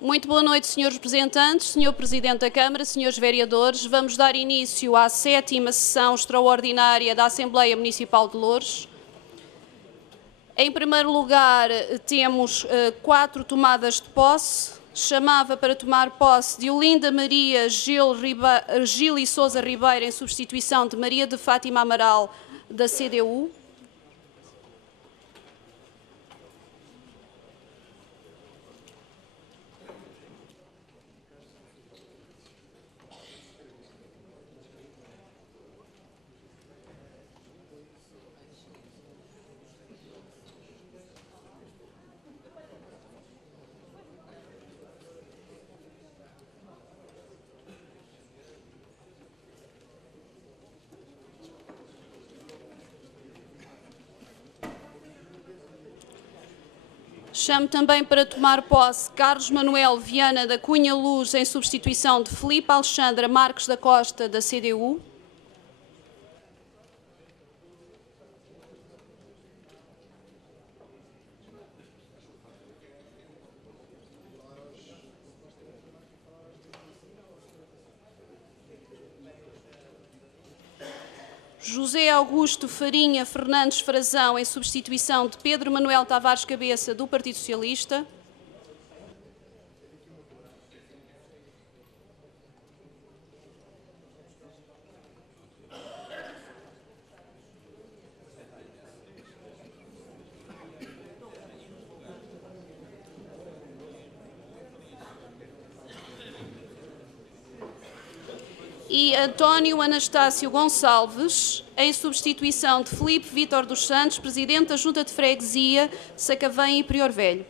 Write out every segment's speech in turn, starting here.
Muito boa noite, senhores representantes, senhor Presidente da Câmara, senhores vereadores. Vamos dar início à 7ª sessão extraordinária da Assembleia Municipal de Loures. Em primeiro lugar, temos 4 tomadas de posse. Chamava para tomar posse de Olinda Maria Gil e Sousa Ribeiro, em substituição de Maria de Fátima Amaral, da CDU. Chamo também para tomar posse Carlos Manuel Viana da Cunha Luz, em substituição de Filipe Alexandra Marques da Costa, da CDU. José Augusto Farinha Fernandes Frazão, em substituição de Pedro Manuel Tavares Cabeça, do Partido Socialista. E António Anastácio Gonçalves, em substituição de Filipe Vítor dos Santos, Presidente da Junta de Freguesia, Sacavém e Prior Velho.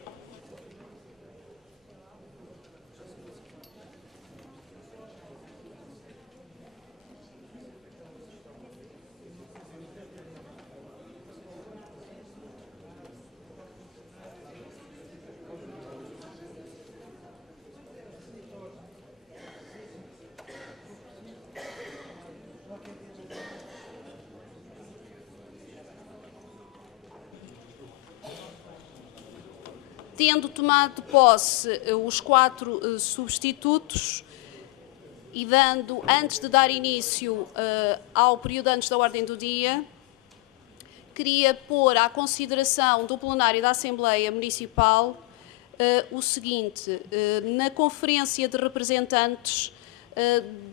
Tendo tomado posse os 4 substitutos e antes de dar início ao período antes da ordem do dia, queria pôr à consideração do plenário da Assembleia Municipal o seguinte: na Conferência de Representantes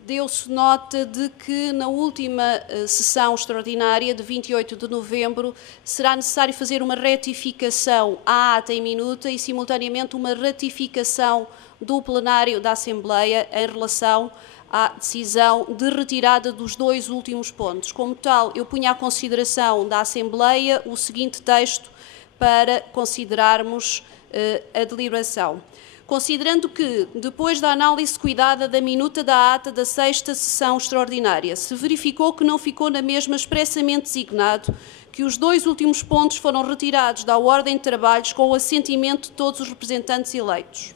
deu-se nota de que na última sessão extraordinária de 28 de novembro será necessário fazer uma retificação à ata em minuta e simultaneamente uma ratificação do plenário da Assembleia em relação à decisão de retirada dos 2 últimos pontos. Como tal, eu punha à consideração da Assembleia o seguinte texto para considerarmos a deliberação. Considerando que, depois da análise cuidada da minuta da ata da 6ª sessão extraordinária, se verificou que não ficou na mesma expressamente designado que os 2 últimos pontos foram retirados da ordem de trabalhos com o assentimento de todos os representantes eleitos.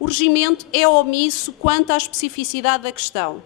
O regimento é omisso quanto à especificidade da questão.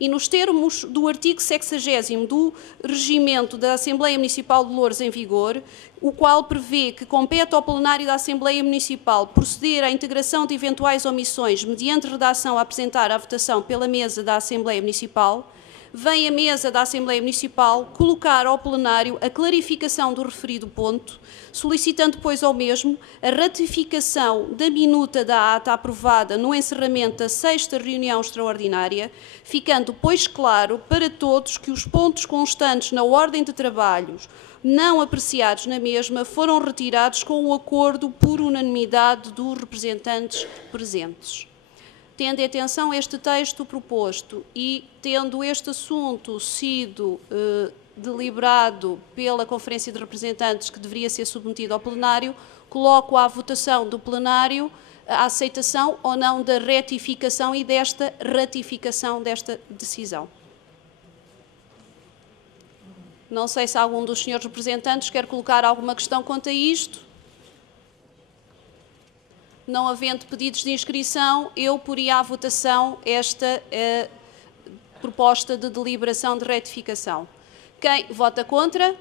E nos termos do artigo 60º do Regimento da Assembleia Municipal de Loures em vigor, o qual prevê que compete ao plenário da Assembleia Municipal proceder à integração de eventuais omissões mediante redação a apresentar à votação pela mesa da Assembleia Municipal, vem a mesa da Assembleia Municipal colocar ao plenário a clarificação do referido ponto, solicitando depois ao mesmo a ratificação da minuta da ata aprovada no encerramento da 6ª reunião extraordinária, ficando pois claro para todos que os pontos constantes na ordem de trabalhos não apreciados na mesma foram retirados com o acordo por unanimidade dos representantes presentes. Tendo em atenção este texto proposto e tendo este assunto sido deliberado pela Conferência de Representantes que deveria ser submetido ao plenário, coloco à votação do plenário a aceitação ou não da retificação e desta ratificação desta decisão. Não sei se algum dos senhores representantes quer colocar alguma questão quanto a isto. Não havendo pedidos de inscrição, eu poria à votação esta proposta de deliberação de retificação. Quem vota contra?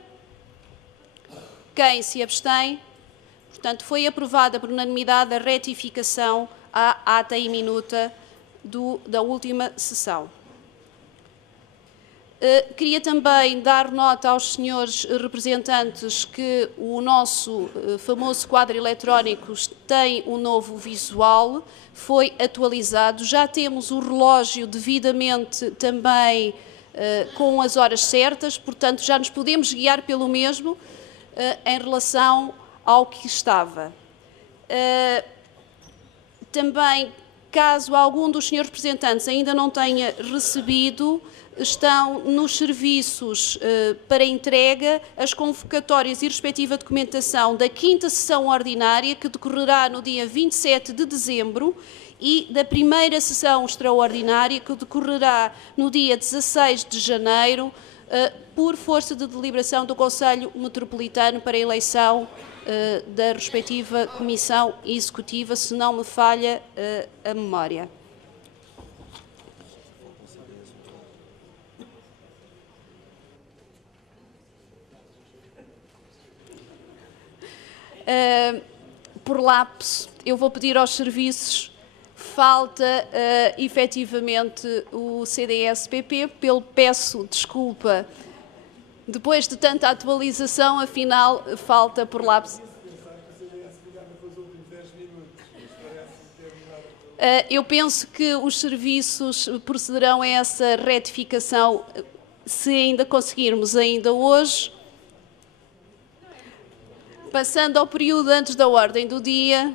Quem se abstém? Portanto, foi aprovada por unanimidade a retificação à ata e minuta da última sessão. Queria também dar nota aos senhores representantes que o nosso famoso quadro eletrónico tem um novo visual, foi atualizado, já temos o relógio devidamente também com as horas certas, portanto já nos podemos guiar pelo mesmo em relação ao que estava. Também, caso algum dos senhores representantes ainda não tenha recebido, estão nos serviços para entrega as convocatórias e respectiva documentação da 5ª sessão ordinária, que decorrerá no dia 27 de dezembro, e da 1ª sessão extraordinária, que decorrerá no dia 16 de janeiro, por força de deliberação do Conselho Metropolitano para a eleição da respectiva Comissão Executiva, se não me falha a memória. Por lapso, eu vou pedir aos serviços, falta efetivamente o CDS-PP, peço desculpa, depois de tanta atualização, afinal, falta por lapso. Eu penso que os serviços procederão a essa retificação, se ainda conseguirmos ainda hoje. Passando ao período antes da ordem do dia,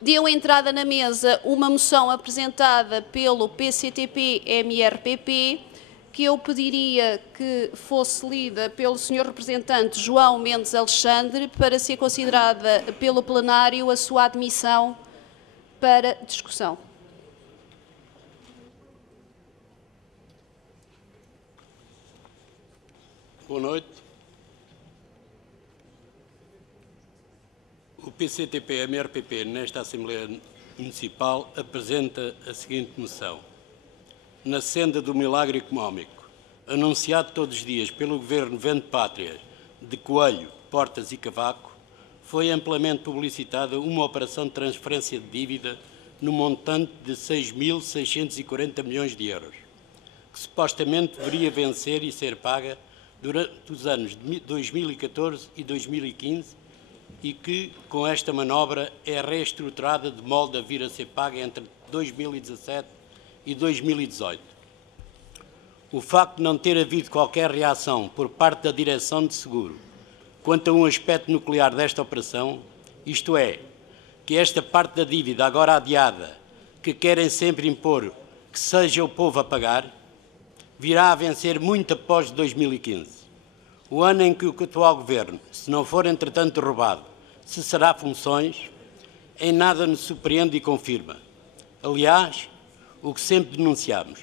deu entrada na mesa uma moção apresentada pelo PCTP-MRPP, que eu pediria que fosse lida pelo Sr. Representante João Mendes Alexandre, para ser considerada pelo plenário a sua admissão para discussão. Boa noite. O PCTP-MRPP, nesta Assembleia Municipal, apresenta a seguinte moção. Na senda do milagre económico, anunciado todos os dias pelo Governo Vende Pátria de Coelho, Portas e Cavaco, foi amplamente publicitada uma operação de transferência de dívida no montante de 6.640 milhões de euros, que supostamente deveria vencer e ser paga durante os anos de 2014 e 2015, e que, com esta manobra, é reestruturada de modo a vir a ser paga entre 2017 e 2018. O facto de não ter havido qualquer reação por parte da Direção de Seguro quanto a um aspecto nuclear desta operação, isto é, que esta parte da dívida agora adiada, que querem sempre impor que seja o povo a pagar, virá a vencer muito após 2015. O ano em que o atual Governo, se não for entretanto roubado, cessará funções, em nada nos surpreende e confirma. Aliás, o que sempre denunciamos.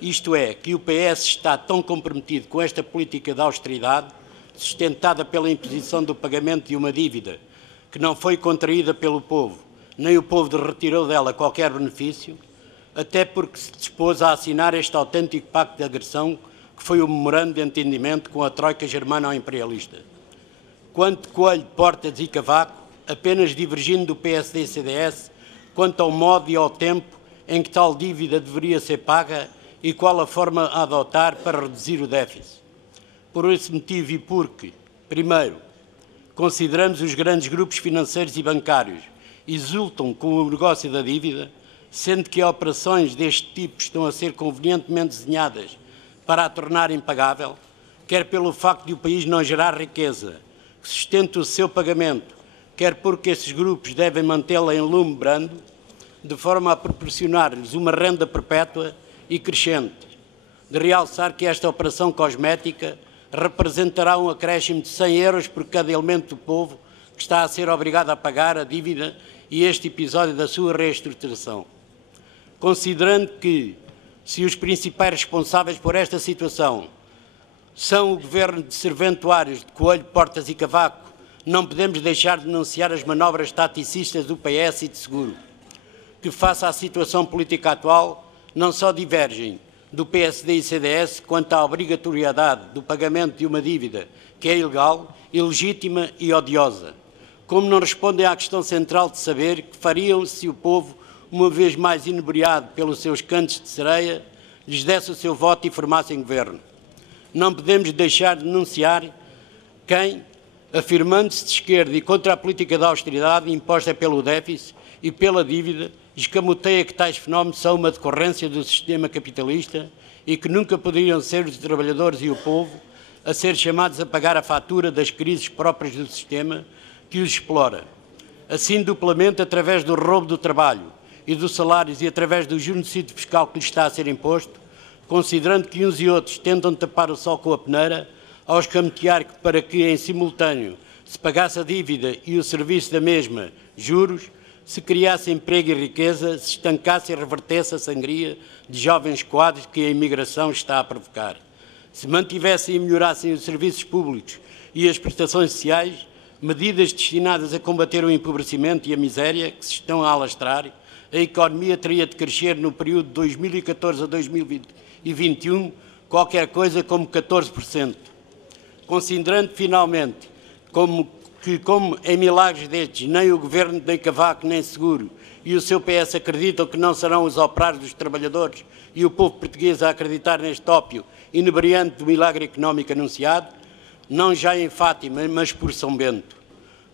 Isto é, que o PS está tão comprometido com esta política de austeridade, sustentada pela imposição do pagamento de uma dívida que não foi contraída pelo povo, nem o povo retirou dela qualquer benefício, até porque se dispôs a assinar este autêntico pacto de agressão que foi o memorando de entendimento com a troika germano-imperialista. Quanto Coelho, Portas e Cavaco, apenas divergindo do PSD e CDS quanto ao modo e ao tempo em que tal dívida deveria ser paga e qual a forma a adotar para reduzir o déficit. Por esse motivo e porque, primeiro, consideramos os grandes grupos financeiros e bancários exultam com o negócio da dívida, sendo que operações deste tipo estão a ser convenientemente desenhadas para a tornar impagável, quer pelo facto de o país não gerar riqueza que sustente o seu pagamento, quer porque esses grupos devem mantê-la em lume brando, de forma a proporcionar-lhes uma renda perpétua e crescente. De realçar que esta operação cosmética representará um acréscimo de 100 euros por cada elemento do povo que está a ser obrigado a pagar a dívida e este episódio da sua reestruturação. Considerando que, se os principais responsáveis por esta situação são o Governo de serventuários de Coelho, Portas e Cavaco, não podemos deixar de denunciar as manobras taticistas do PS e de Seguro, que, face à situação política atual, não só divergem do PSD e CDS quanto à obrigatoriedade do pagamento de uma dívida que é ilegal, ilegítima e odiosa, como não respondem à questão central de saber que fariam se o povo, uma vez mais inebriado pelos seus cantos de sereia, lhes desse o seu voto e formassem governo. Não podemos deixar de denunciar quem, afirmando-se de esquerda e contra a política de austeridade imposta pelo déficit e pela dívida, escamoteia que tais fenómenos são uma decorrência do sistema capitalista e que nunca poderiam ser os trabalhadores e o povo a ser chamados a pagar a fatura das crises próprias do sistema que os explora. Assim, duplamente, através do roubo do trabalho e dos salários e através do genocídio fiscal que lhes está a ser imposto, considerando que uns e outros tentam tapar o sol com a peneira, ao escamotear que para que, em simultâneo, se pagasse a dívida e o serviço da mesma, juros, se criasse emprego e riqueza, se estancasse e revertesse a sangria de jovens quadros que a imigração está a provocar. Se mantivessem e melhorassem os serviços públicos e as prestações sociais, medidas destinadas a combater o empobrecimento e a miséria que se estão a alastrar, a economia teria de crescer no período de 2014 a 2021 qualquer coisa como 14%. Considerando finalmente como em milagres destes nem o Governo, nem Cavaco, nem Seguro e o seu PS acreditam que não serão os operários dos trabalhadores e o povo português a acreditar neste ópio inebriante do milagre económico anunciado, não já em Fátima, mas por São Bento.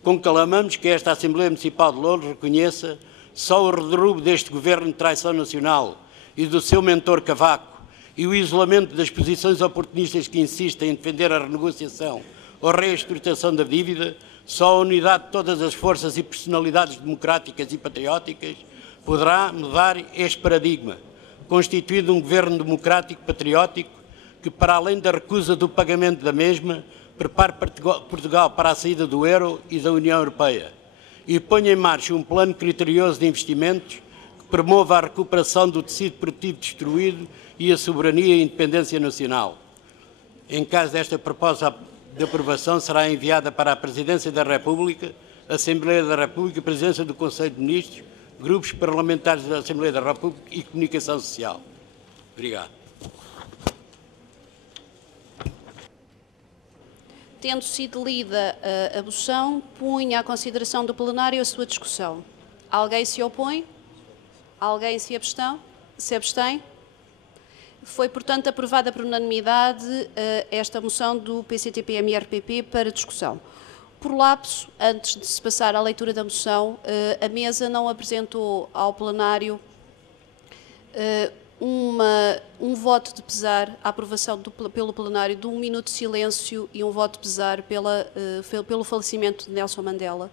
Conclamamos que esta Assembleia Municipal de Louros reconheça só o redrubo deste Governo de traição nacional e do seu mentor Cavaco e o isolamento das posições oportunistas que insistem em defender a renegociação ou reestruturação da dívida, só a unidade de todas as forças e personalidades democráticas e patrióticas poderá mudar este paradigma, constituindo um governo democrático patriótico que, para além da recusa do pagamento da mesma, prepare Portugal para a saída do euro e da União Europeia e ponha em marcha um plano criterioso de investimentos que promova a recuperação do tecido produtivo destruído e a soberania e independência nacional. Em caso desta proposta de aprovação, será enviada para a Presidência da República, Assembleia da República, Presidência do Conselho de Ministros, grupos parlamentares da Assembleia da República e Comunicação Social. Obrigado. Tendo sido lida a moção, punha à consideração do plenário a sua discussão. Alguém se opõe? Alguém se abstém? Foi, portanto, aprovada por unanimidade esta moção do PCTP-MRPP para discussão. Por lapso, antes de se passar à leitura da moção, a mesa não apresentou ao plenário um voto de pesar, a aprovação pelo plenário de 1 minuto de silêncio e um voto de pesar pelo falecimento de Nelson Mandela.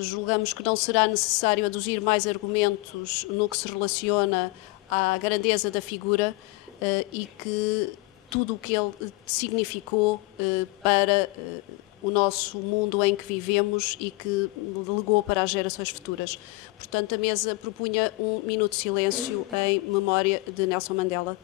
Julgamos que não será necessário aduzir mais argumentos no que se relaciona à grandeza da figura e que tudo o que ele significou para o nosso mundo em que vivemos e que legou para as gerações futuras. Portanto, a mesa propunha 1 minuto de silêncio em memória de Nelson Mandela.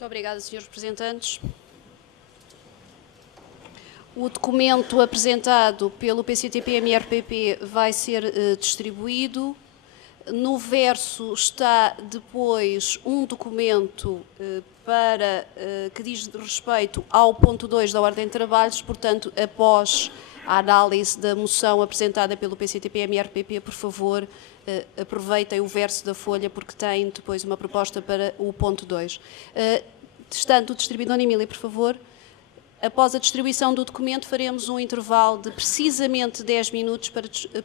Muito obrigada, senhores representantes. O documento apresentado pelo PCTP-MRPP vai ser distribuído. No verso está depois um documento que diz respeito ao ponto 2 da Ordem de Trabalhos, portanto, após a análise da moção apresentada pelo PCTP-MRPP, por favor, aproveitem o verso da folha, porque tem depois uma proposta para o ponto 2. Estando distribuído, Dona Emília, por favor. Após a distribuição do documento, faremos um intervalo de precisamente 10 minutos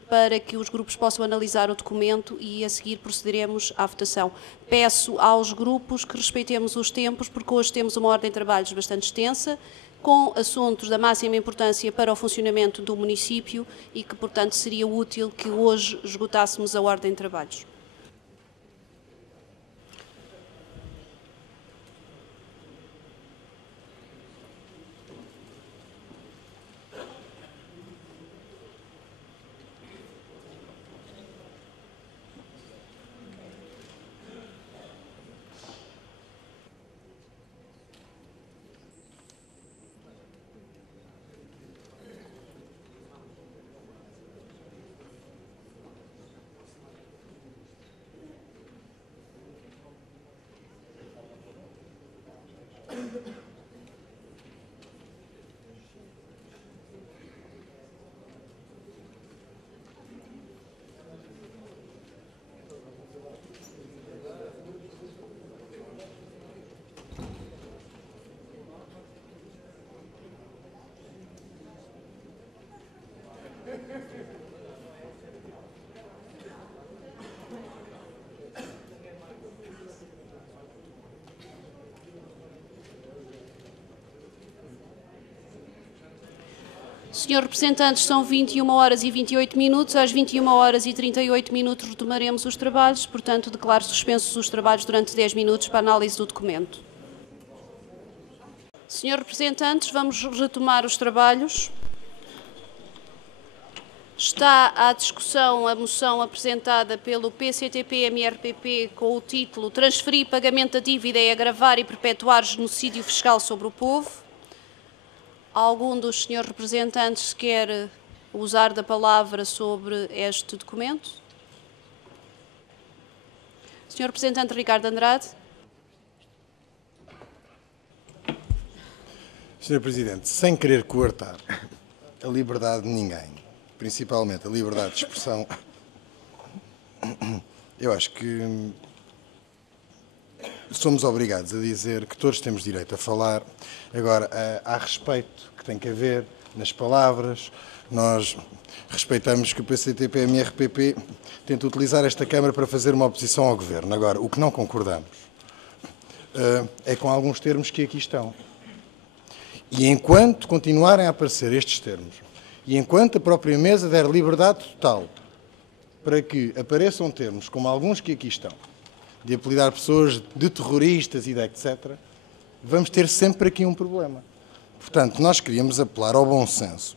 para que os grupos possam analisar o documento e a seguir procederemos à votação. Peço aos grupos que respeitemos os tempos, porque hoje temos uma ordem de trabalhos bastante extensa, com assuntos da máxima importância para o funcionamento do município e que, portanto, seria útil que hoje esgotássemos a ordem de trabalhos. Senhor representante, são 21 horas e 28 minutos. Às 21 horas e 38 minutos retomaremos os trabalhos. Portanto, declaro suspensos os trabalhos durante 10 minutos para a análise do documento. Senhor representantes, vamos retomar os trabalhos. Está à discussão a moção apresentada pelo PCTP-MRPP com o título Transferir pagamento da dívida é agravar e perpetuar genocídio fiscal sobre o povo. Algum dos senhores representantes quer usar da palavra sobre este documento? Senhor representante Ricardo Andrade. Senhor Presidente, sem querer coartar a liberdade de ninguém, principalmente a liberdade de expressão, eu acho que somos obrigados a dizer que todos temos direito a falar. Agora, há respeito que tem que haver nas palavras. Nós respeitamos que o PCTP-MRPP tenta utilizar esta Câmara para fazer uma oposição ao Governo. Agora, o que não concordamos é com alguns termos que aqui estão. E enquanto continuarem a aparecer estes termos, e enquanto a própria mesa der liberdade total para que apareçam termos como alguns que aqui estão, de apelidar pessoas de terroristas e de etc., vamos ter sempre aqui um problema. Portanto, nós queríamos apelar ao bom senso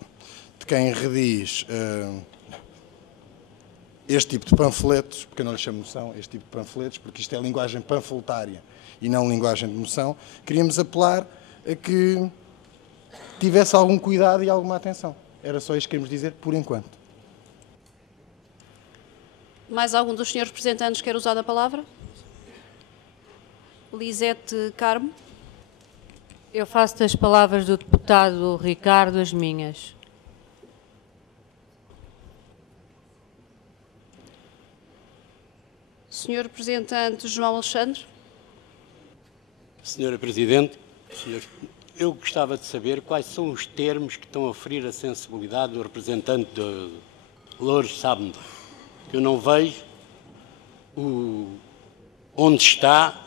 de quem rediz este tipo de panfletos, porque eu não lhe chamo moção, este tipo de panfletos, porque isto é linguagem panfletária e não linguagem de moção. Queríamos apelar a que tivesse algum cuidado e alguma atenção. Era só isto que queremos dizer, por enquanto. Mais algum dos senhores representantes quer usar a palavra? Lisete Carmo. Eu faço das palavras do deputado Ricardo as minhas. Senhor representante João Alexandre. Senhora Presidente, eu gostava de saber quais são os termos que estão a ferir a sensibilidade do representante de Loures, sabe-me, que eu não vejo onde está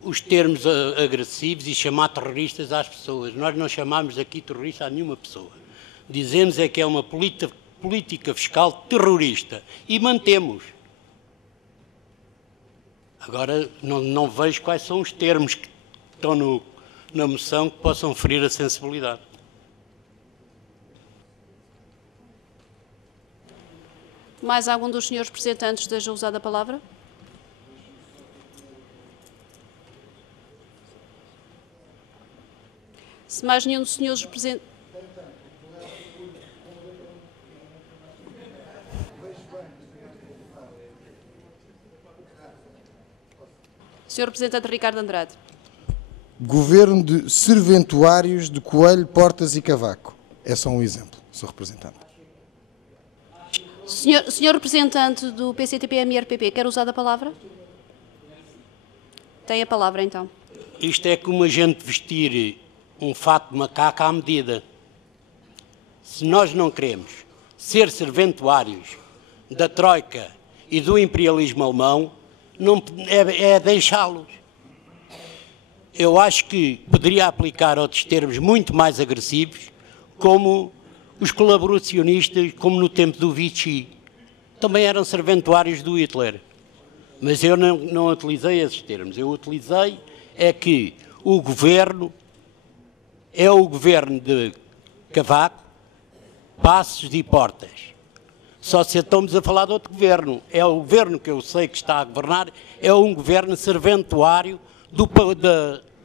os termos agressivos e chamar terroristas às pessoas. Nós não chamamos aqui terrorista a nenhuma pessoa. Dizemos é que é uma política fiscal terrorista e mantemos. Agora, não vejo quais são os termos que estão na moção que possam ferir a sensibilidade. Mais algum dos senhores representantes deseja usar a palavra? Se mais nenhum dos senhores representantes... Senhor representante Ricardo Andrade. Governo de serventuários de Coelho, Portas e Cavaco. É só um exemplo, Sr. Representante. Senhor representante do PCTP-MRPP, quer usar a palavra? Tem a palavra, então. Isto é como a gente vestir um fato de macaco à medida. Se nós não queremos ser serventuários da Troika e do imperialismo alemão, não é deixá-los. Eu acho que poderia aplicar outros termos muito mais agressivos, como os colaboracionistas, como no tempo do Vichy. Também eram serventuários do Hitler. Mas eu não utilizei esses termos. Eu utilizei que o governo é o governo de Cavaco, Passos e Portas. Só se estamos a falar de outro governo. É o governo que eu sei que está a governar, é um governo serventuário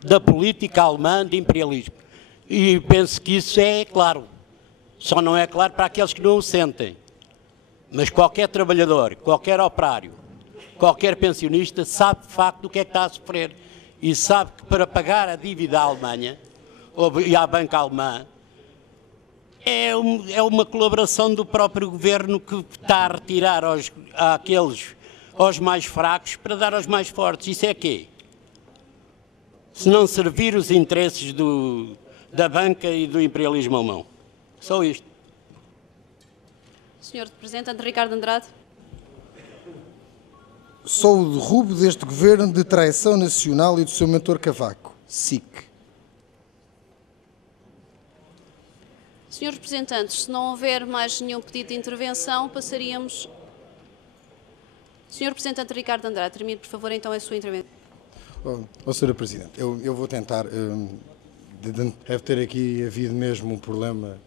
da política alemã de imperialismo. E penso que isso é claro. Só não é claro para aqueles que não o sentem. Mas qualquer trabalhador, qualquer operário, qualquer pensionista sabe de facto o que é que está a sofrer. E sabe que para pagar a dívida à Alemanha, e à banca alemã, é uma colaboração do próprio governo que está a retirar aos mais fracos para dar aos mais fortes. Isso é quê? Se não servir os interesses da banca e do imperialismo alemão. Só isto. Senhor Representante Ricardo Andrade. Só o derrubo deste governo de traição nacional e do seu mentor Cavaco. SIC. Senhores Representantes, se não houver mais nenhum pedido de intervenção, passaríamos... Senhor Representante Ricardo Andrade, termine, por favor, então a sua intervenção. Sra. Presidente, eu vou tentar... deve ter aqui havido mesmo um problema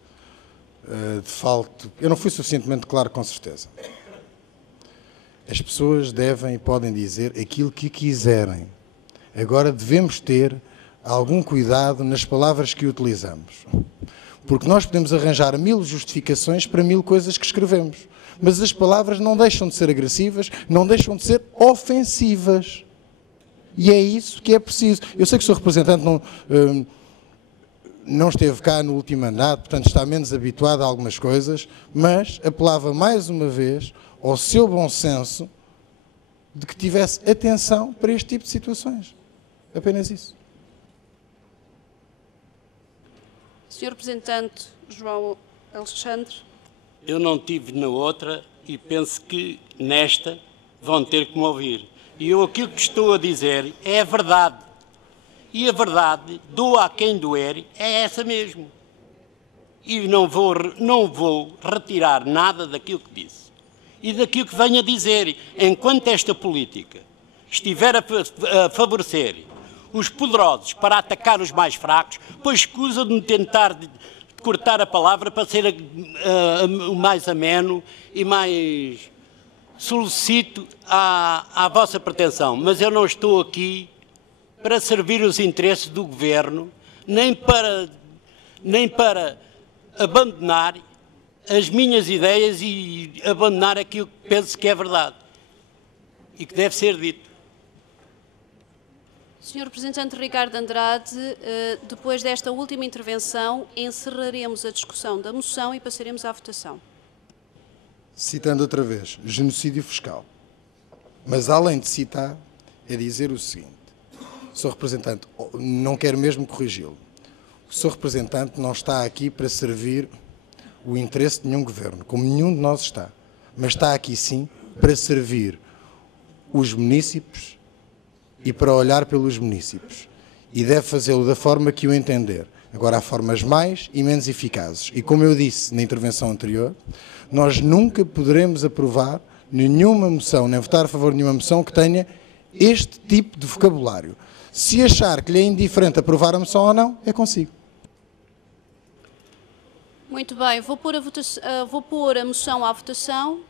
de falta... Eu não fui suficientemente claro, com certeza. As pessoas devem e podem dizer aquilo que quiserem. Agora devemos ter algum cuidado nas palavras que utilizamos. Porque nós podemos arranjar 1000 justificações para 1000 coisas que escrevemos. Mas as palavras não deixam de ser agressivas, não deixam de ser ofensivas. E é isso que é preciso. Eu sei que o Sr. Representante não esteve cá no último mandato, portanto está menos habituado a algumas coisas, mas apelava mais uma vez ao seu bom senso de que tivesse atenção para este tipo de situações. Apenas isso. Senhor Representante João Alexandre. Eu não tive na outra e penso que nesta vão ter que me ouvir. E eu aquilo que estou a dizer é a verdade. E a verdade, doa a quem doer, é essa mesmo. E não vou retirar nada daquilo que disse. E daquilo que venho a dizer. Enquanto esta política estiver a favorecer os poderosos para atacar os mais fracos, pois escusa de me tentar de cortar a palavra para ser mais ameno e mais solicito à vossa pretensão. Mas eu não estou aqui para servir os interesses do governo, nem para abandonar as minhas ideias e abandonar aquilo que penso que é verdade e que deve ser dito. Senhor Representante Ricardo Andrade, depois desta última intervenção, encerraremos a discussão da moção e passaremos à votação. Citando outra vez, genocídio fiscal. Mas além de citar, é dizer o seguinte. Sr. Representante, não quero mesmo corrigi-lo. O Sr. Representante não está aqui para servir o interesse de nenhum governo, como nenhum de nós está. Mas está aqui sim para servir os munícipes e para olhar pelos munícipes. E deve fazê-lo da forma que o entender. Agora, há formas mais e menos eficazes. E como eu disse na intervenção anterior, nós nunca poderemos aprovar nenhuma moção, nem votar a favor de nenhuma moção que tenha este tipo de vocabulário. Se achar que lhe é indiferente aprovar a moção ou não, é consigo. Muito bem, vou pôr a moção à votação.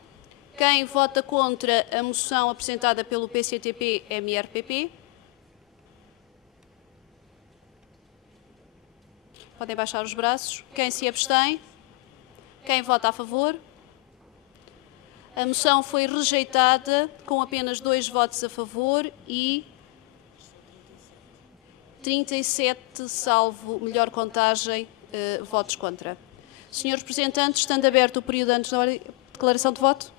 Quem vota contra a moção apresentada pelo PCTP-MRPP? Podem baixar os braços. Quem se abstém? Quem vota a favor? A moção foi rejeitada com apenas 2 votos a favor e 37, salvo melhor contagem, votos contra. Senhor Representante, estando aberto o período antes da declaração de voto.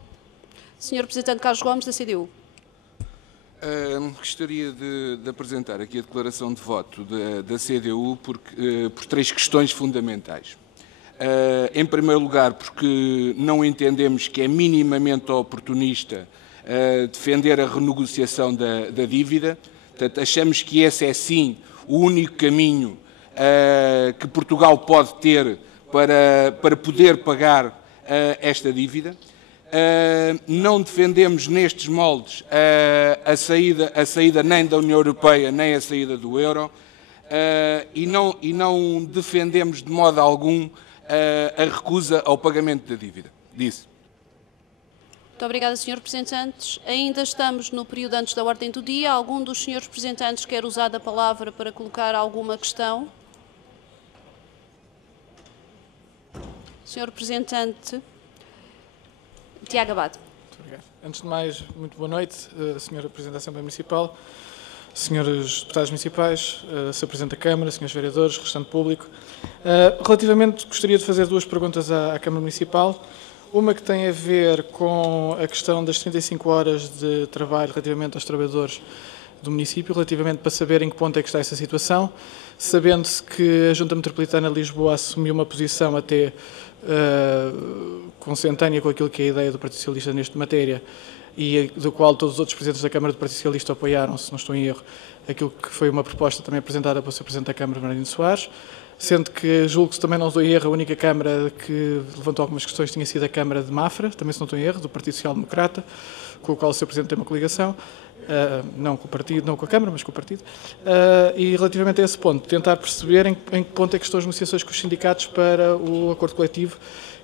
Senhor Representante Carlos Gomes, da CDU. Gostaria de apresentar aqui a declaração de voto da CDU por 3 questões fundamentais. Em primeiro lugar, porque não entendemos que é minimamente oportunista defender a renegociação da dívida. Portanto, achamos que esse é sim o único caminho que Portugal pode ter para poder pagar esta dívida. Não defendemos nestes moldes a saída nem da União Europeia nem a saída do euro e não defendemos de modo algum a recusa ao pagamento da dívida. Disse. Muito obrigada, Sr. Representantes. Ainda estamos no período antes da ordem do dia. Algum dos senhores representantes quer usar a palavra para colocar alguma questão? Sr. Representante Tiago Abad. Muito obrigado. Antes de mais, muito boa noite, Sra. Presidente da Assembleia Municipal, Srs. Deputados Municipais, Sr. Presidente da Câmara, Srs. Vereadores, restante público. Relativamente, gostaria de fazer 2 perguntas à Câmara Municipal. Uma que tem a ver com a questão das 35 horas de trabalho relativamente aos trabalhadores do município, relativamente para saber em que ponto é que está essa situação, sabendo-se que a Junta Metropolitana de Lisboa assumiu uma posição até consentânea com aquilo que é a ideia do Partido Socialista nesta matéria e do qual todos os outros presidentes da Câmara do Partido Socialista apoiaram, se não estou em erro, aquilo que foi uma proposta também apresentada pelo Sr. Presidente da Câmara, Bernardino Soares, sendo que julgo que também não estou em erro, a única Câmara que levantou algumas questões tinha sido a Câmara de Mafra, também se não estou em erro, do Partido Social Democrata, com o qual o Sr. Presidente tem uma coligação, não com o partido, não com a Câmara, mas com o partido, e relativamente a esse ponto, tentar perceber em que ponto é que estão as negociações com os sindicatos para o acordo coletivo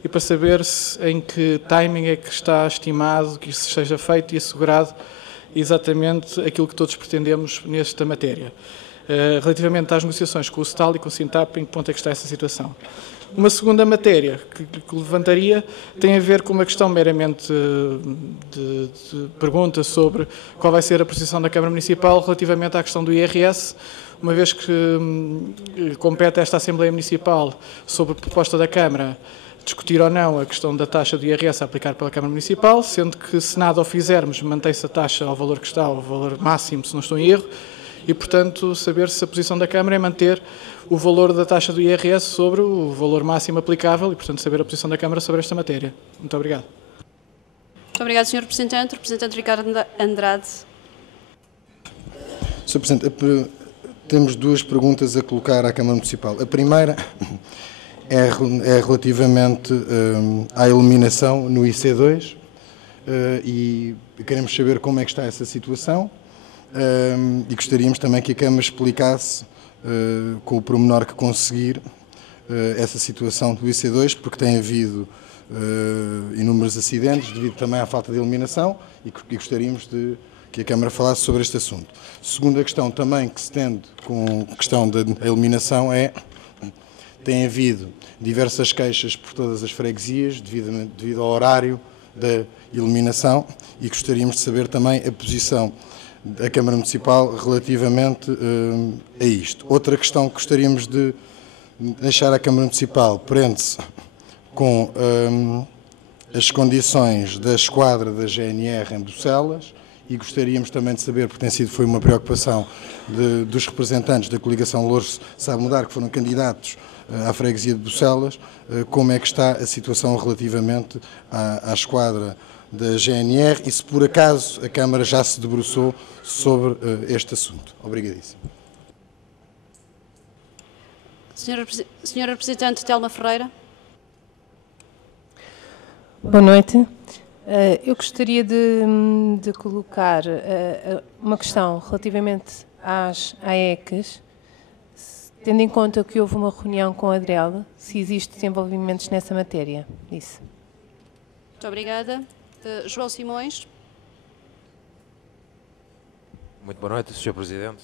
e para saber em que timing é que está estimado que isso seja feito e assegurado exatamente aquilo que todos pretendemos nesta matéria. Relativamente às negociações com o STAL e com o SINTAP, em que ponto é que está essa situação? Uma segunda matéria que levantaria tem a ver com uma questão meramente de pergunta sobre qual vai ser a posição da Câmara Municipal relativamente à questão do IRS, uma vez que compete a esta Assembleia Municipal, sobre proposta da Câmara, discutir ou não a questão da taxa do IRS a aplicar pela Câmara Municipal, sendo que se nada o fizermos, mantém-se a taxa ao valor que está, ao valor máximo, se não estou em erro, e, portanto, saber se a posição da Câmara é manter o valor da taxa do IRS sobre o valor máximo aplicável e, portanto, saber a posição da Câmara sobre esta matéria. Muito obrigado. Muito obrigado, Sr. Representante. Representante Ricardo Andrade. Sr. Presidente, temos 2 perguntas a colocar à Câmara Municipal. A primeira é relativamente à eliminação no IC2 e queremos saber como é que está essa situação. E gostaríamos também que a Câmara explicasse, com o pormenor que conseguir, essa situação do IC2, porque tem havido inúmeros acidentes devido também à falta de iluminação e gostaríamos de que a Câmara falasse sobre este assunto. Segunda questão também que se tende com a questão da iluminação tem havido diversas queixas por todas as freguesias devido ao horário da iluminação e gostaríamos de saber também a posição da Câmara Municipal relativamente a isto. Outra questão que gostaríamos de deixar à Câmara Municipal prende-se com as condições da esquadra da GNR em Bucelas e gostaríamos também de saber, porque foi uma preocupação dos representantes da coligação Louros Sabe Mudar, que foram candidatos à freguesia de Bucelas, como é que está a situação relativamente à esquadra da GNR e se por acaso a Câmara já se debruçou sobre este assunto. Obrigadíssimo. Senhora Representante Telma Ferreira. Boa noite. Eu gostaria de colocar uma questão relativamente às AECs, tendo em conta que houve uma reunião com a ADREL, se existem desenvolvimentos nessa matéria. Isso. Muito obrigada. João Simões. Muito boa noite, Sr. Presidente,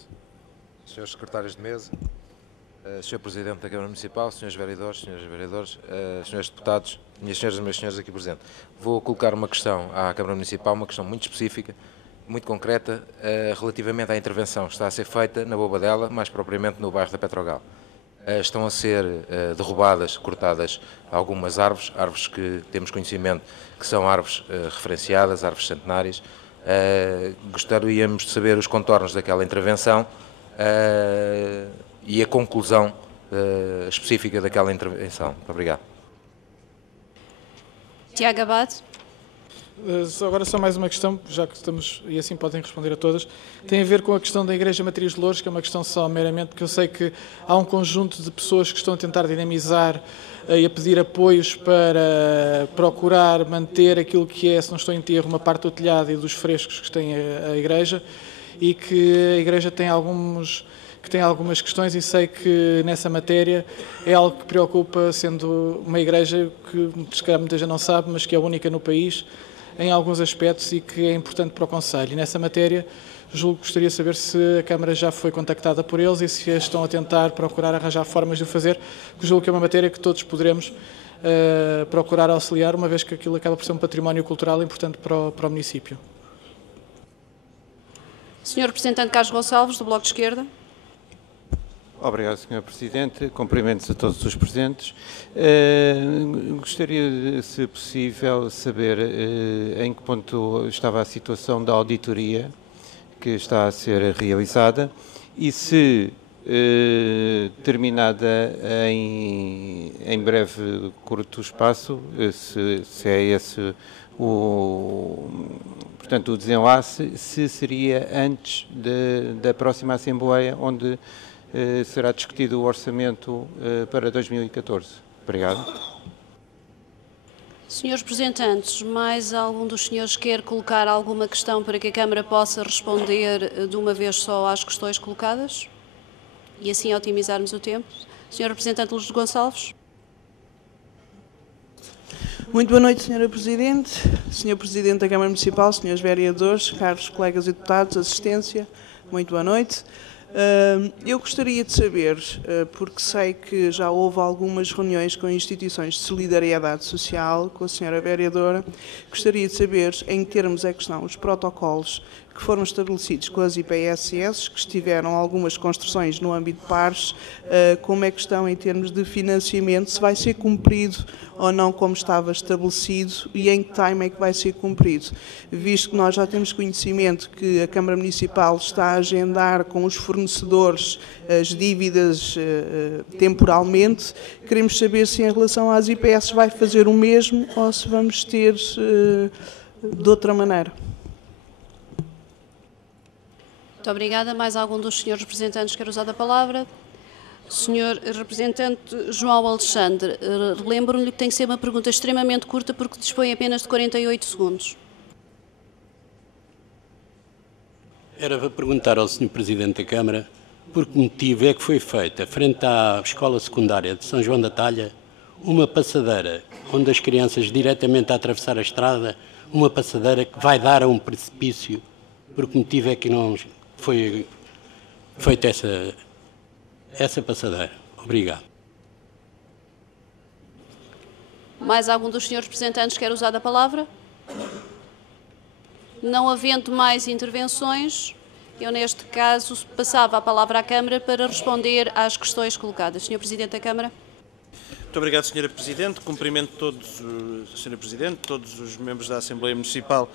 Srs. Secretários de Mesa, Sr. Presidente da Câmara Municipal, Srs. Vereadores, Srs. Vereadores, Srs. Deputados, minhas senhoras e meus senhores aqui presentes. Vou colocar uma questão à Câmara Municipal, uma questão muito específica, muito concreta, relativamente à intervenção que está a ser feita na Bobadela, mais propriamente no bairro da Petrogal. Estão a ser derrubadas, cortadas algumas árvores que temos conhecimento que são árvores referenciadas, árvores centenárias, Gostaríamos de saber os contornos daquela intervenção e a conclusão específica daquela intervenção. Muito obrigado. Tiago Abad. Agora só mais uma questão, já que estamos, e assim podem responder a todas, tem a ver com a questão da Igreja Matriz de Loures, que é uma questão só meramente, porque eu sei que há um conjunto de pessoas que estão a tentar dinamizar e a pedir apoios para procurar manter aquilo que é, se não estou em erro, uma parte do telhado e dos frescos que tem a Igreja, e que a Igreja tem algumas questões, e sei que nessa matéria é algo que preocupa, sendo uma Igreja que se calhar muita gente não sabe, mas que é única no país em alguns aspectos e que é importante para o Conselho. E nessa matéria, gostaria de saber se a Câmara já foi contactada por eles e se estão a tentar procurar arranjar formas de o fazer, porque julgo que é uma matéria que todos poderemos procurar auxiliar, uma vez que aquilo acaba por ser um património cultural importante para o município. Sr. Representante Carlos Gonçalves, do Bloco de Esquerda. Obrigado, Sr. Presidente. Cumprimentos a todos os presentes. Gostaria, se possível, saber em que ponto estava a situação da auditoria que está a ser realizada e se, terminada em breve curto espaço, se é esse portanto, o desenlace, se seria antes da próxima Assembleia, onde será discutido o orçamento para 2014. Obrigado. Senhores representantes, mais algum dos senhores quer colocar alguma questão para que a Câmara possa responder de uma vez só às questões colocadas? E assim otimizarmos o tempo. Senhor Representante Lourdes Gonçalves. Muito boa noite, Sra. Presidente, Sr. Presidente da Câmara Municipal, Srs. Vereadores, caros colegas e deputados, assistência, muito boa noite. Eu gostaria de saber, porque sei que já houve algumas reuniões com instituições de solidariedade social, com a Sra. Vereadora, gostaria de saber em que termos é que estão os protocolos que foram estabelecidos com as IPSS, que estiveram algumas construções no âmbito de pares, como é que estão em termos de financiamento, se vai ser cumprido ou não como estava estabelecido e em que time é que vai ser cumprido. Visto que nós já temos conhecimento que a Câmara Municipal está a agendar com os fornecedores as dívidas temporalmente, queremos saber se em relação às IPS vai fazer o mesmo ou se vamos ter de outra maneira. Muito obrigada. Mais algum dos senhores representantes quer usar a palavra? Senhor Representante João Alexandre, lembro-lhe que tem que ser uma pergunta extremamente curta porque dispõe apenas de 48 segundos. Era para perguntar ao Sr. Presidente da Câmara por que motivo é que foi feita, frente à Escola Secundária de São João da Talha, uma passadeira onde as crianças diretamente a atravessar a estrada, uma passadeira que vai dar a um precipício. Por que motivo é que não foi feita essa passadeira? Obrigado. Mais algum dos senhores representantes quer usar a palavra? Não havendo mais intervenções, eu neste caso passava a palavra à Câmara para responder às questões colocadas. Senhor Presidente da Câmara. Muito obrigado, Sra. Presidente. Cumprimento todos, Sra. Presidente, todos os membros da Assembleia Municipal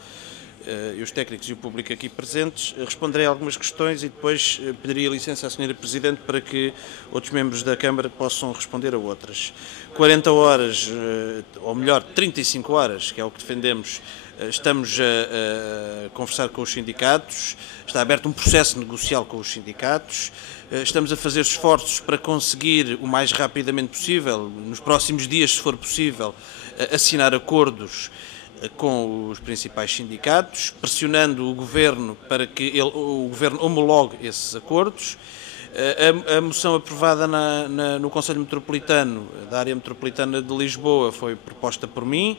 e os técnicos e o público aqui presentes. Responderei a algumas questões e depois pediria licença à Sra. Presidente para que outros membros da Câmara possam responder a outras. 40 horas, ou melhor, 35 horas, que é o que defendemos, estamos a conversar com os sindicatos, está aberto um processo negocial com os sindicatos, estamos a fazer esforços para conseguir o mais rapidamente possível, nos próximos dias, se for possível, assinar acordos com os principais sindicatos, pressionando o Governo para que o Governo homologue esses acordos. A moção aprovada no Conselho Metropolitano, da área metropolitana de Lisboa, foi proposta por mim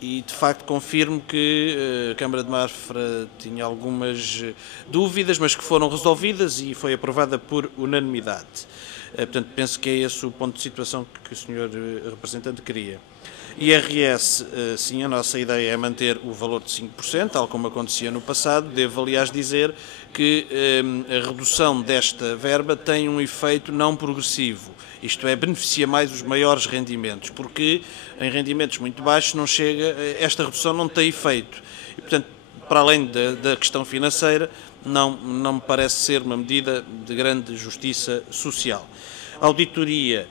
e, de facto, confirmo que a Câmara de Mafra tinha algumas dúvidas, mas que foram resolvidas e foi aprovada por unanimidade. Portanto, penso que é esse o ponto de situação que o Sr. Representante queria. IRS, sim, a nossa ideia é manter o valor de 5%, tal como acontecia no passado. Devo, aliás, dizer que a redução desta verba tem um efeito não progressivo, isto é, beneficia mais os maiores rendimentos, porque em rendimentos muito baixos não chega, esta redução não tem efeito. E, portanto, para além da questão financeira, não me parece ser uma medida de grande justiça social. A auditoria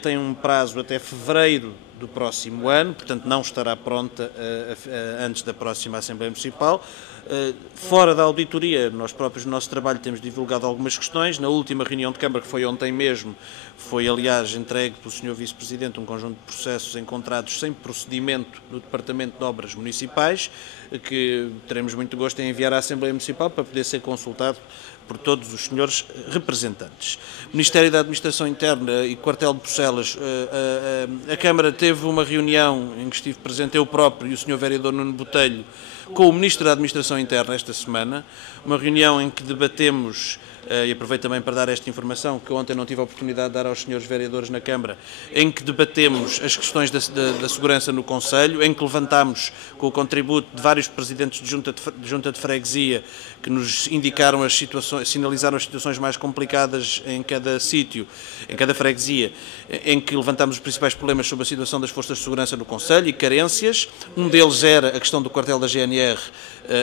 tem um prazo até fevereiro do próximo ano, portanto não estará pronta antes da próxima Assembleia Municipal. Fora da auditoria, nós próprios no nosso trabalho temos divulgado algumas questões. Na última reunião de Câmara, que foi ontem mesmo, foi aliás entregue pelo Sr. Vice-Presidente um conjunto de processos encontrados sem procedimento no Departamento de Obras Municipais, que teremos muito gosto em enviar à Assembleia Municipal para poder ser consultado por todos os senhores representantes. Ministério da Administração Interna e Quartel de Bucelas, a Câmara teve uma reunião em que estive presente eu próprio e o Sr. Vereador Nuno Botelho com o Ministro da Administração Interna esta semana, uma reunião em que debatemos, e aproveito também para dar esta informação, que ontem não tive a oportunidade de dar aos senhores vereadores na Câmara, em que debatemos as questões da segurança no Conselho, em que levantámos com o contributo de vários presidentes de junta de freguesia que nos indicaram as situações, sinalizaram as situações mais complicadas em cada sítio, em cada freguesia, em que levantámos os principais problemas sobre a situação das forças de segurança no Conselho e carências. Um deles era a questão do quartel da GNR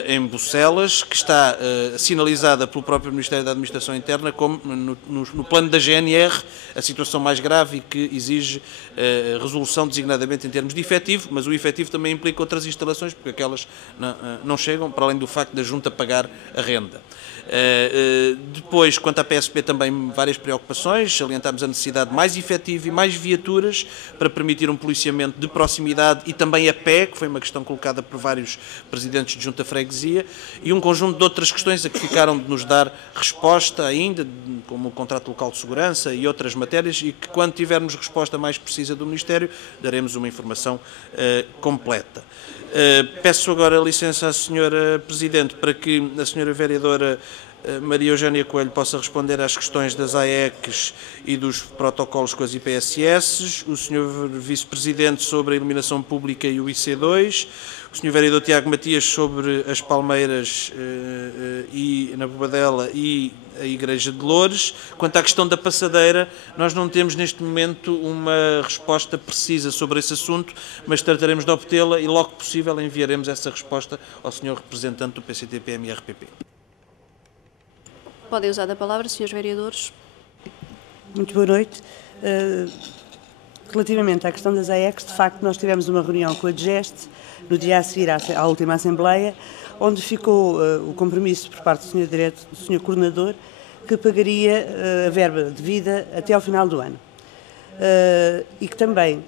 em Bucelas, que está sinalizada pelo próprio Ministério da Administração Interna como no plano da GNR a situação mais grave e que exige resolução designadamente em termos de efetivo, mas o efetivo também implica outras instalações, porque aquelas não chegam, para além do facto da Junta pagar a renda. Depois, quanto à PSP, também várias preocupações. Salientámos a necessidade de mais efetivo e mais viaturas para permitir um policiamento de proximidade e também a pé, que foi uma questão colocada por vários presidentes de junta freguesia, e um conjunto de outras questões a que ficaram de nos dar resposta ainda, como o contrato local de segurança e outras matérias, e que quando tivermos resposta mais precisa do Ministério, daremos uma informação completa. Peço agora licença à Sra. Presidente para que a Sra. Vereadora Maria Eugénia Coelho possa responder às questões das AECs e dos protocolos com as IPSS, o Sr. Vice-Presidente sobre a iluminação pública e o IC2, o Sr. Vereador Tiago Matias sobre as Palmeiras e na Bobadela e a Igreja de Loures. Quanto à questão da passadeira, nós não temos neste momento uma resposta precisa sobre esse assunto, mas trataremos de obtê-la e logo que possível enviaremos essa resposta ao Sr. Representante do PCTP-MRPP. Podem usar a palavra, senhores vereadores. Muito boa noite. Relativamente à questão das AECs, de facto, nós tivemos uma reunião com a DGEST no dia a seguir à última Assembleia, onde ficou o compromisso por parte do Sr. Coordenador que pagaria a verba devida até ao final do ano. E que também,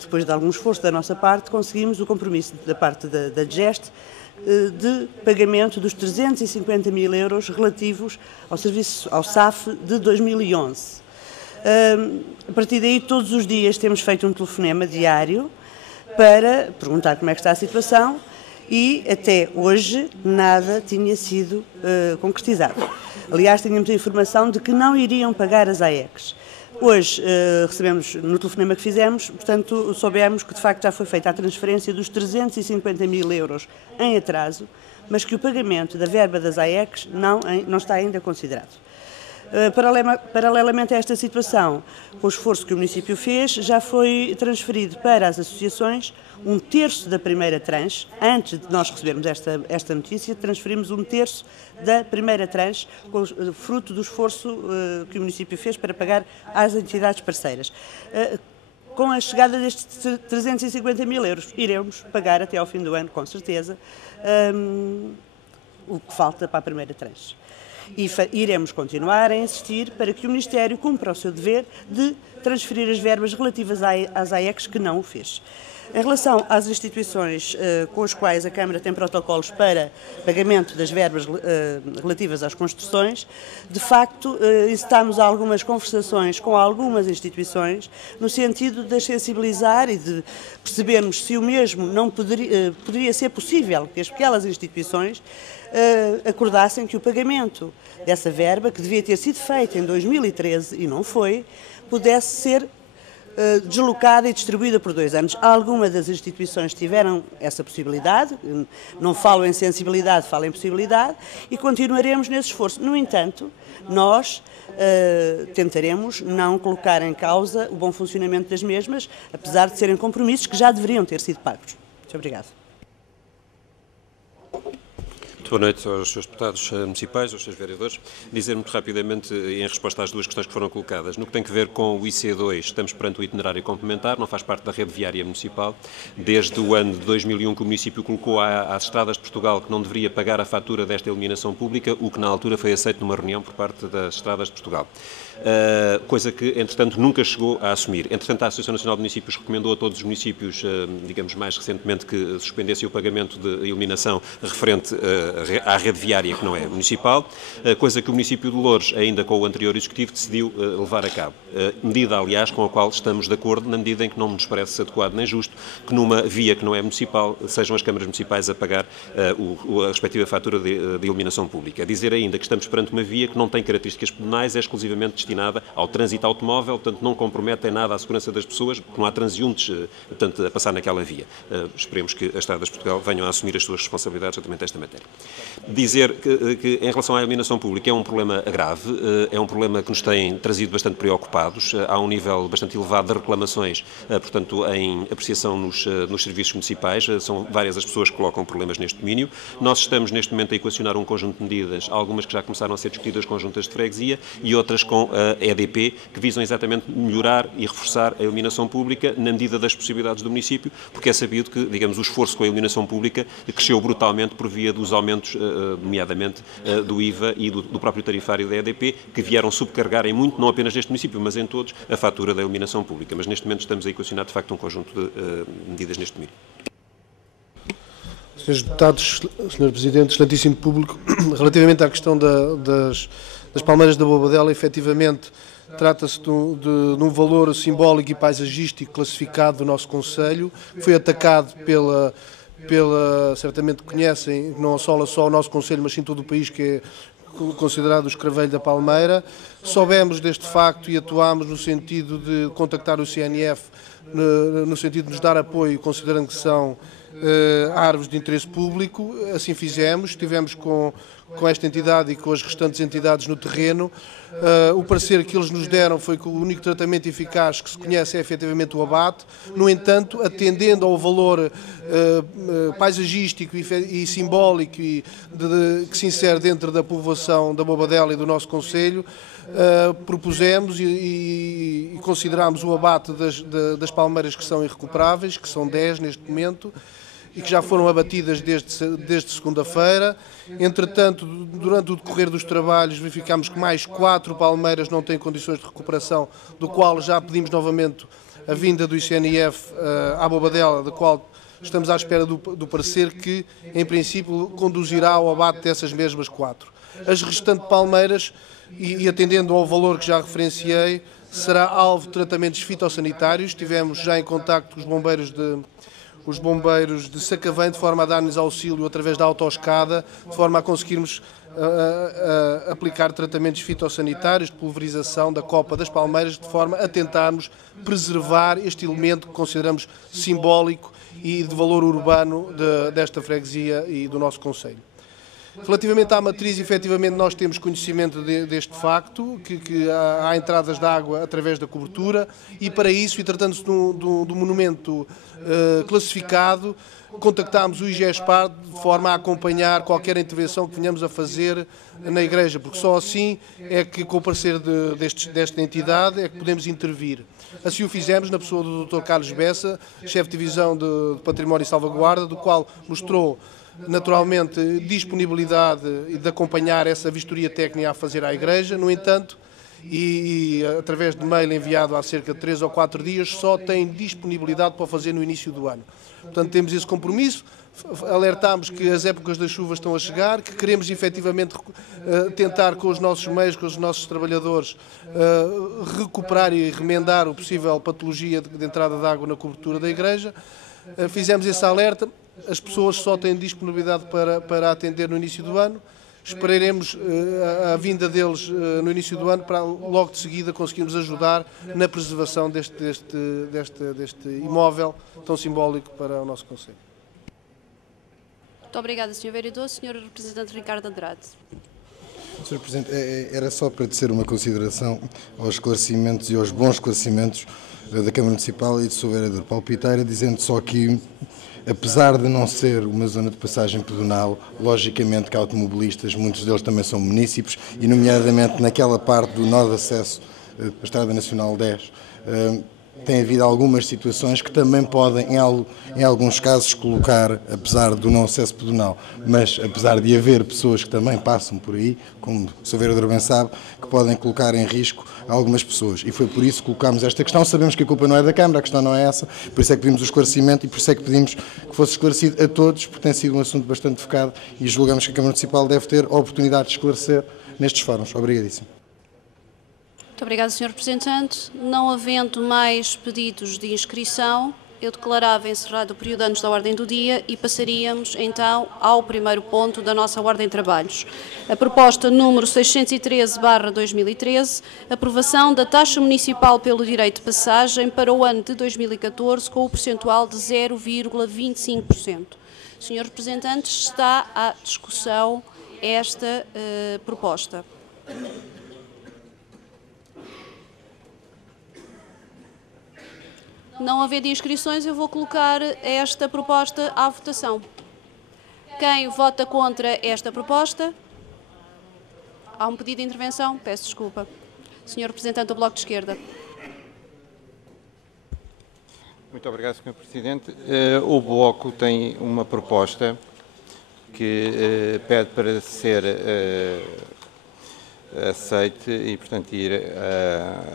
depois de algum esforço da nossa parte, conseguimos o compromisso da parte da DGEST de pagamento dos 350 mil euros relativos ao serviço, ao SAF de 2011. A partir daí, todos os dias temos feito um telefonema diário para perguntar como é que está a situação e até hoje nada tinha sido concretizado. Aliás, tínhamos a informação de que não iriam pagar as AECs. Hoje recebemos, no telefonema que fizemos, portanto, soubemos que de facto já foi feita a transferência dos 350 mil euros em atraso, mas que o pagamento da verba das AECs não está ainda considerado. Paralelamente a esta situação, com o esforço que o município fez, já foi transferido para as associações um terço da primeira tranche. Antes de nós recebermos esta notícia, transferimos um terço da primeira tranche, fruto do esforço que o município fez para pagar às entidades parceiras. Com a chegada destes 350 mil euros, iremos pagar até ao fim do ano, com certeza, o que falta para a primeira tranche. E iremos continuar a insistir para que o Ministério cumpra o seu dever de transferir as verbas relativas às AECs que não o fez. Em relação às instituições com as quais a Câmara tem protocolos para pagamento das verbas relativas às construções, de facto, instámos a algumas conversações com algumas instituições no sentido de as sensibilizar e de percebermos se o mesmo não poderia ser possível que aquelas instituições acordassem que o pagamento dessa verba, que devia ter sido feita em 2013 e não foi, pudesse ser deslocada e distribuída por 2 anos. Algumas das instituições tiveram essa possibilidade, não falo em sensibilidade, falo em possibilidade, e continuaremos nesse esforço. No entanto, nós tentaremos não colocar em causa o bom funcionamento das mesmas, apesar de serem compromissos que já deveriam ter sido pagos. Muito obrigado. Muito boa noite aos Srs. Deputados Municipais, aos Srs. Vereadores. Dizer muito rapidamente, em resposta às duas questões que foram colocadas, no que tem a ver com o IC2, estamos perante o itinerário complementar, não faz parte da rede viária municipal. Desde o ano de 2001 que o município colocou às estradas de Portugal que não deveria pagar a fatura desta iluminação pública, o que na altura foi aceito numa reunião por parte das estradas de Portugal. Coisa que, entretanto, nunca chegou a assumir. Entretanto, a Associação Nacional de Municípios recomendou a todos os municípios, digamos mais recentemente, que suspendessem o pagamento de iluminação referente à rede viária que não é municipal, coisa que o município de Loures, ainda com o anterior executivo, decidiu levar a cabo. Medida, aliás, com a qual estamos de acordo, na medida em que não nos parece adequado nem justo que numa via que não é municipal sejam as câmaras municipais a pagar a respectiva fatura de iluminação pública. Dizer ainda que estamos perante uma via que não tem características penais, é exclusivamente destinada ao trânsito automóvel, portanto não compromete em nada a segurança das pessoas, porque não há transeuntes, portanto, a passar naquela via. Esperemos que as estradas de Portugal venham a assumir as suas responsabilidades relativamente a esta matéria. Dizer que em relação à iluminação pública é um problema grave, é um problema que nos tem trazido bastante preocupados, há um nível bastante elevado de reclamações, portanto, em apreciação nos serviços municipais, são várias as pessoas que colocam problemas neste domínio. Nós estamos neste momento a equacionar um conjunto de medidas, algumas que já começaram a ser discutidas com juntas de freguesia e outras com a EDP, que visam exatamente melhorar e reforçar a iluminação pública na medida das possibilidades do município, porque é sabido que, digamos, o esforço com a iluminação pública cresceu brutalmente por via dos aumentos, nomeadamente do IVA e do próprio tarifário da EDP, que vieram subcarregar em muito, não apenas neste município, mas em todos, a fatura da iluminação pública. Mas neste momento estamos a equacionar, de facto, um conjunto de medidas neste domínio. Senhores Deputados, Sr. Presidente, excelentíssimo público, relativamente à questão das palmeiras da Bobadela, efetivamente trata-se de um valor simbólico e paisagístico classificado do nosso concelho, que foi atacado certamente conhecem, não assola só o nosso concelho, mas sim todo o país, que é considerado o escravelho da palmeira. Soubemos deste facto e atuámos no sentido de contactar o CNF, no sentido de nos dar apoio, considerando que são árvores de interesse público. Assim fizemos, estivemos com esta entidade e com as restantes entidades no terreno. O parecer que eles nos deram foi que o único tratamento eficaz que se conhece é efetivamente o abate. No entanto, atendendo ao valor paisagístico e simbólico que se insere dentro da povoação da Bobadela e do nosso concelho, propusemos e consideramos o abate das palmeiras que são irrecuperáveis, que são 10 neste momento, e que já foram abatidas desde segunda-feira. Entretanto, durante o decorrer dos trabalhos, verificámos que mais 4 palmeiras não têm condições de recuperação, do qual já pedimos novamente a vinda do ICNF à Bobadela, da qual estamos à espera do parecer que, em princípio, conduzirá ao abate dessas mesmas 4. As restantes palmeiras, e atendendo ao valor que já referenciei, será alvo de tratamentos fitossanitários. Estivemos já em contacto com os bombeiros de Sacavém, de forma a dar-nos auxílio através da autoescada, de forma a conseguirmos aplicar tratamentos fitossanitários de pulverização da copa das palmeiras, de forma a tentarmos preservar este elemento que consideramos simbólico e de valor urbano desta freguesia e do nosso concelho. Relativamente à matriz, efetivamente nós temos conhecimento deste facto, que há entradas de água através da cobertura, e para isso, e tratando-se de um monumento classificado, contactámos o IGESPAR de forma a acompanhar qualquer intervenção que venhamos a fazer na igreja, porque só assim é que, com o parecer desta entidade, é que podemos intervir. Assim o fizemos na pessoa do Dr. Carlos Bessa, chefe de divisão de Património e Salvaguarda, do qual mostrou naturalmente disponibilidade de acompanhar essa vistoria técnica a fazer à igreja. No entanto, e através de mail enviado há cerca de 3 ou 4 dias, só tem disponibilidade para fazer no início do ano. Portanto, temos esse compromisso, alertámos que as épocas das chuvas estão a chegar, que queremos efetivamente tentar com os nossos meios, com os nossos trabalhadores, recuperar e remendar o possível patologia de entrada de água na cobertura da igreja. Fizemos esse alerta, as pessoas só têm disponibilidade para atender no início do ano. Esperaremos a vinda deles no início do ano para logo de seguida conseguirmos ajudar na preservação deste imóvel tão simbólico para o nosso concelho. Muito obrigada, Sr. Vereador. Sr. Representante Ricardo Andrade. Sr. Presidente, era só para tecer uma consideração aos esclarecimentos e aos bons esclarecimentos da Câmara Municipal e do Sr. Vereador Paulo Piteira, dizendo só que apesar de não ser uma zona de passagem pedonal, logicamente que automobilistas, muitos deles também são munícipes, e nomeadamente naquela parte do nó de acesso à Estrada Nacional 10, tem havido algumas situações que também podem, em alguns casos, colocar, apesar do não acesso pedonal, mas apesar de haver pessoas que também passam por aí, como o Sr. Vereador bem sabe, que podem colocar em risco algumas pessoas. E foi por isso que colocámos esta questão. Sabemos que a culpa não é da Câmara, a questão não é essa, por isso é que pedimos o esclarecimento e por isso é que pedimos que fosse esclarecido a todos, porque tem sido um assunto bastante focado e julgamos que a Câmara Municipal deve ter a oportunidade de esclarecer nestes fóruns. Obrigadíssimo. Muito obrigada, Sr. Representante. Não havendo mais pedidos de inscrição, eu declarava encerrado o período antes da ordem do dia e passaríamos, então, ao primeiro ponto da nossa ordem de trabalhos. A proposta número 613/2013, aprovação da taxa municipal pelo direito de passagem para o ano de 2014 com o percentual de 0,25%. Sr. Representante, está à discussão esta proposta. Não havendo inscrições, eu vou colocar esta proposta à votação. Quem vota contra esta proposta? Há um pedido de intervenção? Peço desculpa. Sr. Representante do Bloco de Esquerda. Muito obrigado, Sr. Presidente. O Bloco tem uma proposta que pede para ser aceite e, portanto, ir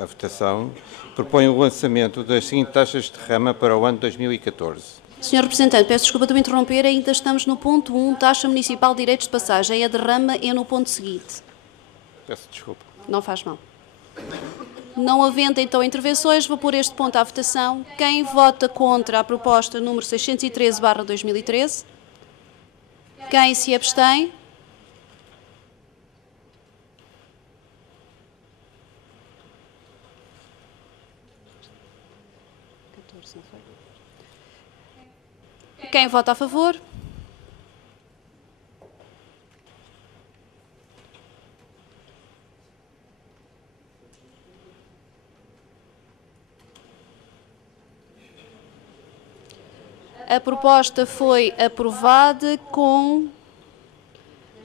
à votação. Propõe o lançamento das seguintes taxas de derrama para o ano 2014. Sr. Representante, peço desculpa de me interromper, ainda estamos no ponto 1, taxa municipal de direitos de passagem. A derrama é no ponto seguinte. Peço desculpa. Não faz mal. Não havendo, então, intervenções, vou pôr este ponto à votação. Quem vota contra a proposta número 613/2013? Quem se abstém? Quem vota a favor? A proposta foi aprovada com...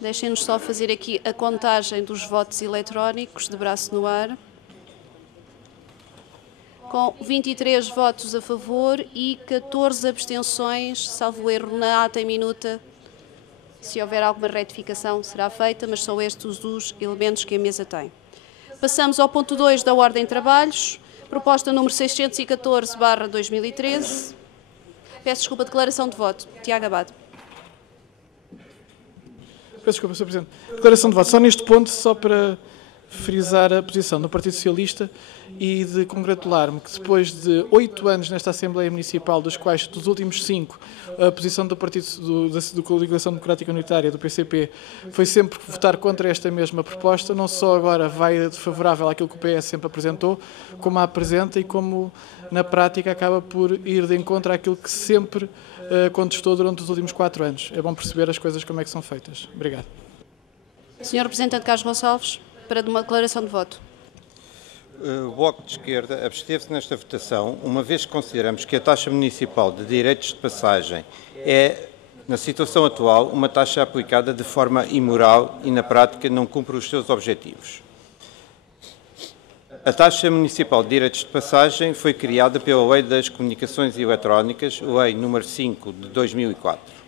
Deixem-nos só fazer aqui a contagem dos votos eletrónicos de braço no ar. Com 23 votos a favor e 14 abstenções, salvo erro na ata e minuta. Se houver alguma retificação será feita, mas são estes os elementos que a mesa tem. Passamos ao ponto 2 da ordem de trabalhos, proposta número 614/2013. Peço desculpa, declaração de voto. Tiago Abado. Peço desculpa, Sr. Presidente. Declaração de voto. Só neste ponto, só para frisar a posição do Partido Socialista e de congratular-me que depois de 8 anos nesta Assembleia Municipal, dos quais dos últimos 5, a posição do Partido da Coligação Democrática Unitária, do PCP, foi sempre votar contra esta mesma proposta, não só agora vai favorável àquilo que o PS sempre apresentou, como a apresenta e como na prática acaba por ir de encontro àquilo que sempre contestou durante os últimos 4 anos. É bom perceber as coisas como é que são feitas. Obrigado. Sr. Representante Carlos Gonçalves, para uma declaração de voto. O Bloco de Esquerda absteve-se nesta votação, uma vez que consideramos que a taxa municipal de direitos de passagem é, na situação atual, uma taxa aplicada de forma imoral e, na prática, não cumpre os seus objetivos. A taxa municipal de direitos de passagem foi criada pela Lei das Comunicações Eletrónicas, Lei nº 5 de 2004.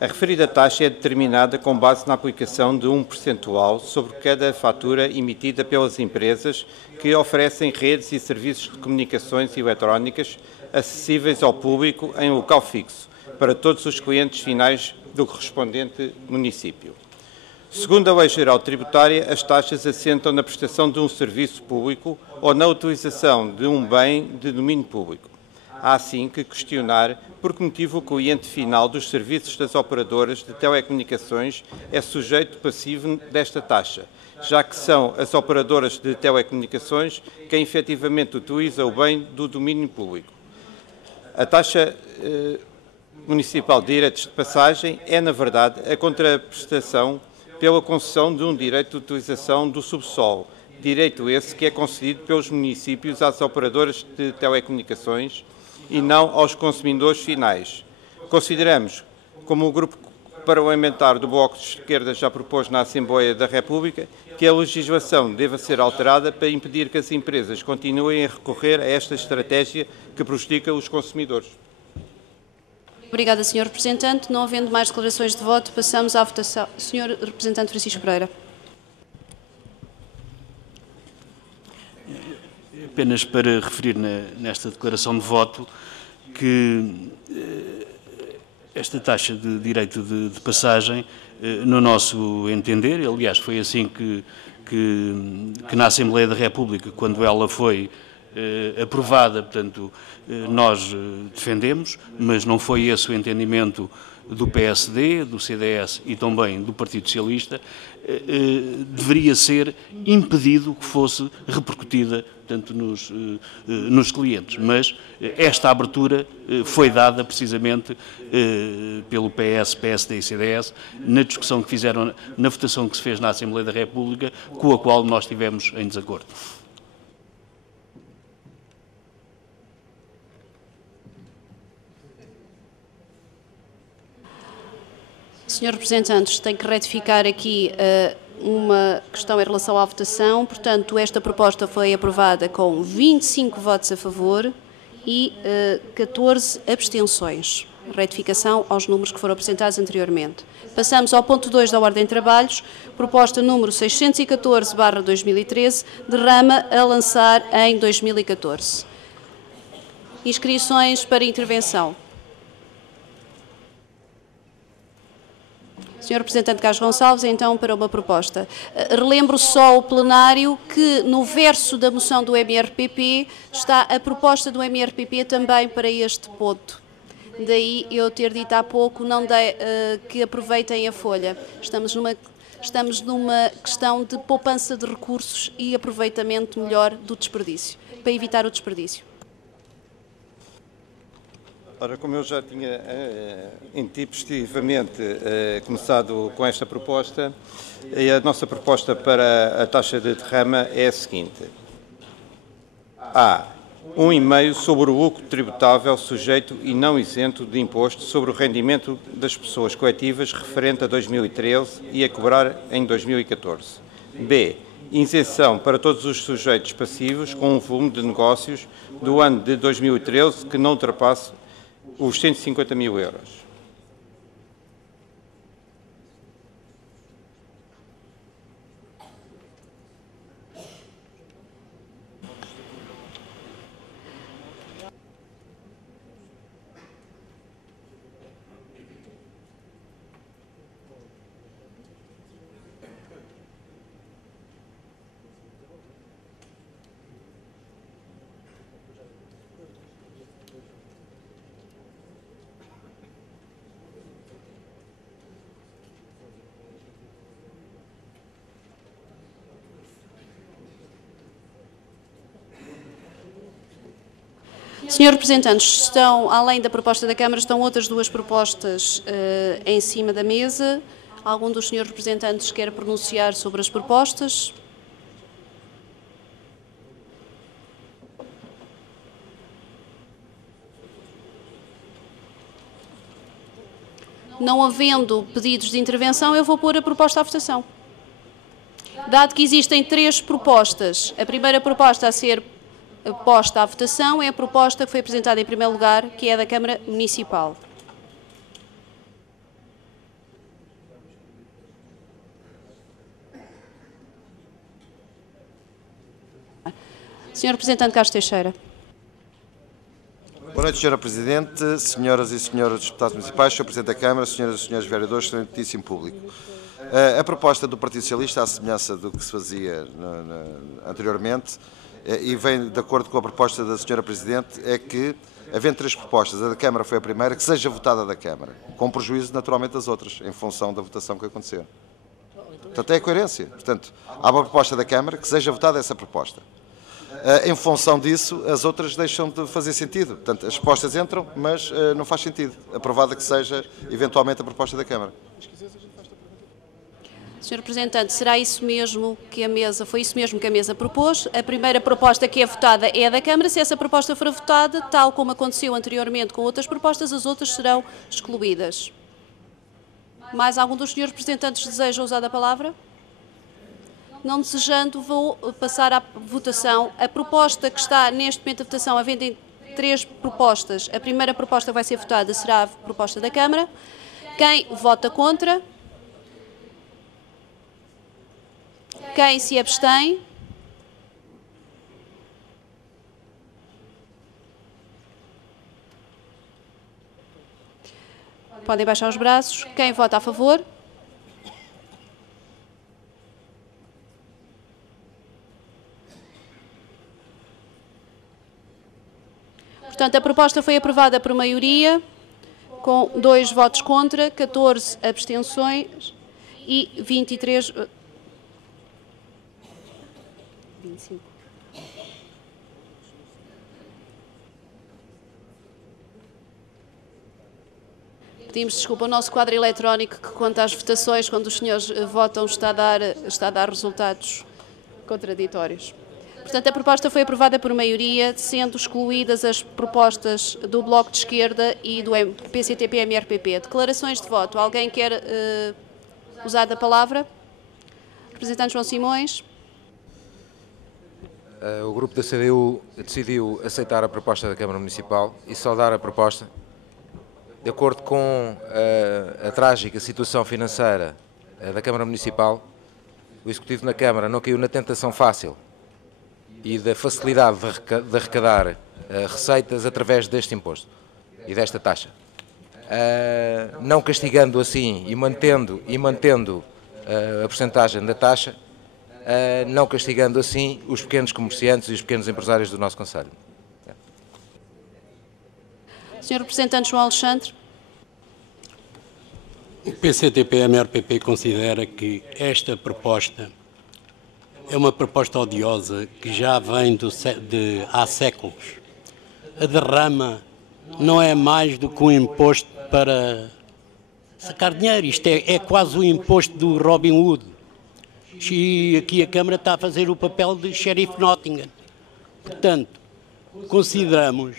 A referida taxa é determinada com base na aplicação de um percentual sobre cada fatura emitida pelas empresas que oferecem redes e serviços de comunicações eletrónicas acessíveis ao público em local fixo, para todos os clientes finais do correspondente município. Segundo a Lei Geral Tributária, as taxas assentam na prestação de um serviço público ou na utilização de um bem de domínio público. Há, assim, que questionar por que motivo o cliente final dos serviços das operadoras de telecomunicações é sujeito passivo desta taxa, já que são as operadoras de telecomunicações quem efetivamente utiliza o bem do domínio público. A taxa municipal de direitos de passagem é, na verdade, a contraprestação pela concessão de um direito de utilização do subsolo, direito esse que é concedido pelos municípios às operadoras de telecomunicações e não aos consumidores finais. Consideramos, como o Grupo Parlamentar do Bloco de Esquerda já propôs na Assembleia da República, que a legislação deva ser alterada para impedir que as empresas continuem a recorrer a esta estratégia que prejudica os consumidores. Obrigada, Sr. Representante. Não havendo mais declarações de voto, passamos à votação. Sr. Representante Francisco Pereira. Apenas para referir nesta declaração de voto que esta taxa de direito de passagem, no nosso entender, aliás, foi assim que na Assembleia da República, quando ela foi aprovada, portanto, nós defendemos, mas não foi esse o entendimento do PSD, do CDS e também do Partido Socialista, deveria ser impedido que fosse repercutida, portanto, nos clientes. Mas esta abertura foi dada precisamente pelo PS, PSD e CDS na discussão que fizeram, na votação que se fez na Assembleia da República, com a qual nós estivemos em desacordo. Sr. Representante, tenho que retificar aqui uma questão em relação à votação. Portanto, esta proposta foi aprovada com 25 votos a favor e 14 abstenções. Retificação aos números que foram apresentados anteriormente. Passamos ao ponto 2 da Ordem de Trabalhos, proposta número 614/2013, de Rama a lançar em 2014. Inscrições para intervenção. Sr. Representante Carlos Gonçalves, então, para uma proposta. Relembro só ao plenário que no verso da moção do MRPP está a proposta do MRPP também para este ponto. Daí eu ter dito há pouco que aproveitem a folha. Estamos numa questão de poupança de recursos e aproveitamento melhor do desperdício, para evitar o desperdício. Ora, como eu já tinha intempestivamente começado com esta proposta, a nossa proposta para a taxa de derrama é a seguinte. A. 1,5 sobre o lucro tributável sujeito e não isento de imposto sobre o rendimento das pessoas coletivas referente a 2013 e a cobrar em 2014. B. Isenção para todos os sujeitos passivos com um volume de negócios do ano de 2013 que não ultrapasse os 150 mil euros. Senhor Representantes, além da proposta da Câmara, estão outras duas propostas em cima da mesa. Algum dos senhores representantes quer pronunciar sobre as propostas? Não havendo pedidos de intervenção, eu vou pôr a proposta à votação. Dado que existem três propostas, a primeira proposta a ser posta à votação é a proposta que foi apresentada em primeiro lugar, que é da Câmara Municipal. Senhor Representante Carlos Teixeira. Boa noite, Sra. Presidente, senhoras e senhores deputados municipais, Sr. Presidente da Câmara, senhoras e senhores vereadores, excelentíssimo público. A proposta do Partido Socialista, à semelhança do que se fazia anteriormente, e vem de acordo com a proposta da Sra. Presidente, é que, havendo três propostas, a da Câmara foi a primeira, que seja votada da Câmara, com prejuízo naturalmente das outras, em função da votação que aconteceu. Portanto, é a coerência. Portanto, há uma proposta da Câmara, que seja votada essa proposta. Em função disso, as outras deixam de fazer sentido. Portanto, as propostas entram, mas não faz sentido, aprovada que seja, eventualmente, a proposta da Câmara. Sr. Representante, será isso mesmo que a mesa, foi isso mesmo que a mesa propôs? A primeira proposta que é votada é a da Câmara. Se essa proposta for votada, tal como aconteceu anteriormente com outras propostas, as outras serão excluídas. Mais algum dos senhores representantes deseja usar a palavra? Não desejando, vou passar à votação. A proposta que está neste momento a votação, havendo 3 propostas, a primeira proposta que vai ser votada será a proposta da Câmara. Quem vota contra? Quem se abstém? Podem baixar os braços. Quem vota a favor? Portanto, a proposta foi aprovada por maioria, com 2 votos contra, 14 abstenções e 23... 25. Pedimos desculpa, o nosso quadro eletrónico que conta as votações, quando os senhores votam, está a dar resultados contraditórios. Portanto, a proposta foi aprovada por maioria, sendo excluídas as propostas do Bloco de Esquerda e do PCTP-MRPP. Declarações de voto. Alguém quer usar da palavra? Representante João Simões. O grupo da CDU decidiu aceitar a proposta da Câmara Municipal e saudar a proposta. De acordo com a trágica situação financeira da Câmara Municipal, o Executivo na Câmara não caiu na tentação fácil e da facilidade de arrecadar receitas através deste imposto e desta taxa. Não castigando assim e mantendo a percentagem da taxa, não castigando assim os pequenos comerciantes e os pequenos empresários do nosso concelho. Sr. Representante João Alexandre. O PCTP-MRPP considera que esta proposta é uma proposta odiosa que já vem há séculos. A derrama não é mais do que um imposto para sacar dinheiro. Isto é quase o imposto do Robin Hood. E aqui a Câmara está a fazer o papel de Sheriff Nottingham. Portanto, consideramos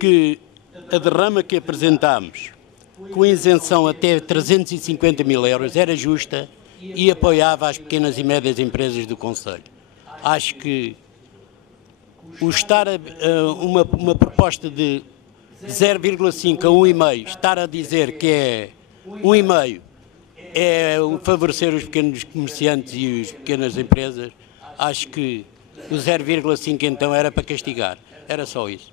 que a derrama que apresentámos, com isenção até 350 mil euros, era justa e apoiava as pequenas e médias empresas do concelho. Acho que o estar uma proposta de 0,5 a 1,5, estar a dizer que é 1,5 é favorecer os pequenos comerciantes e as pequenas empresas, acho que o 0,5 então era para castigar. Era só isso.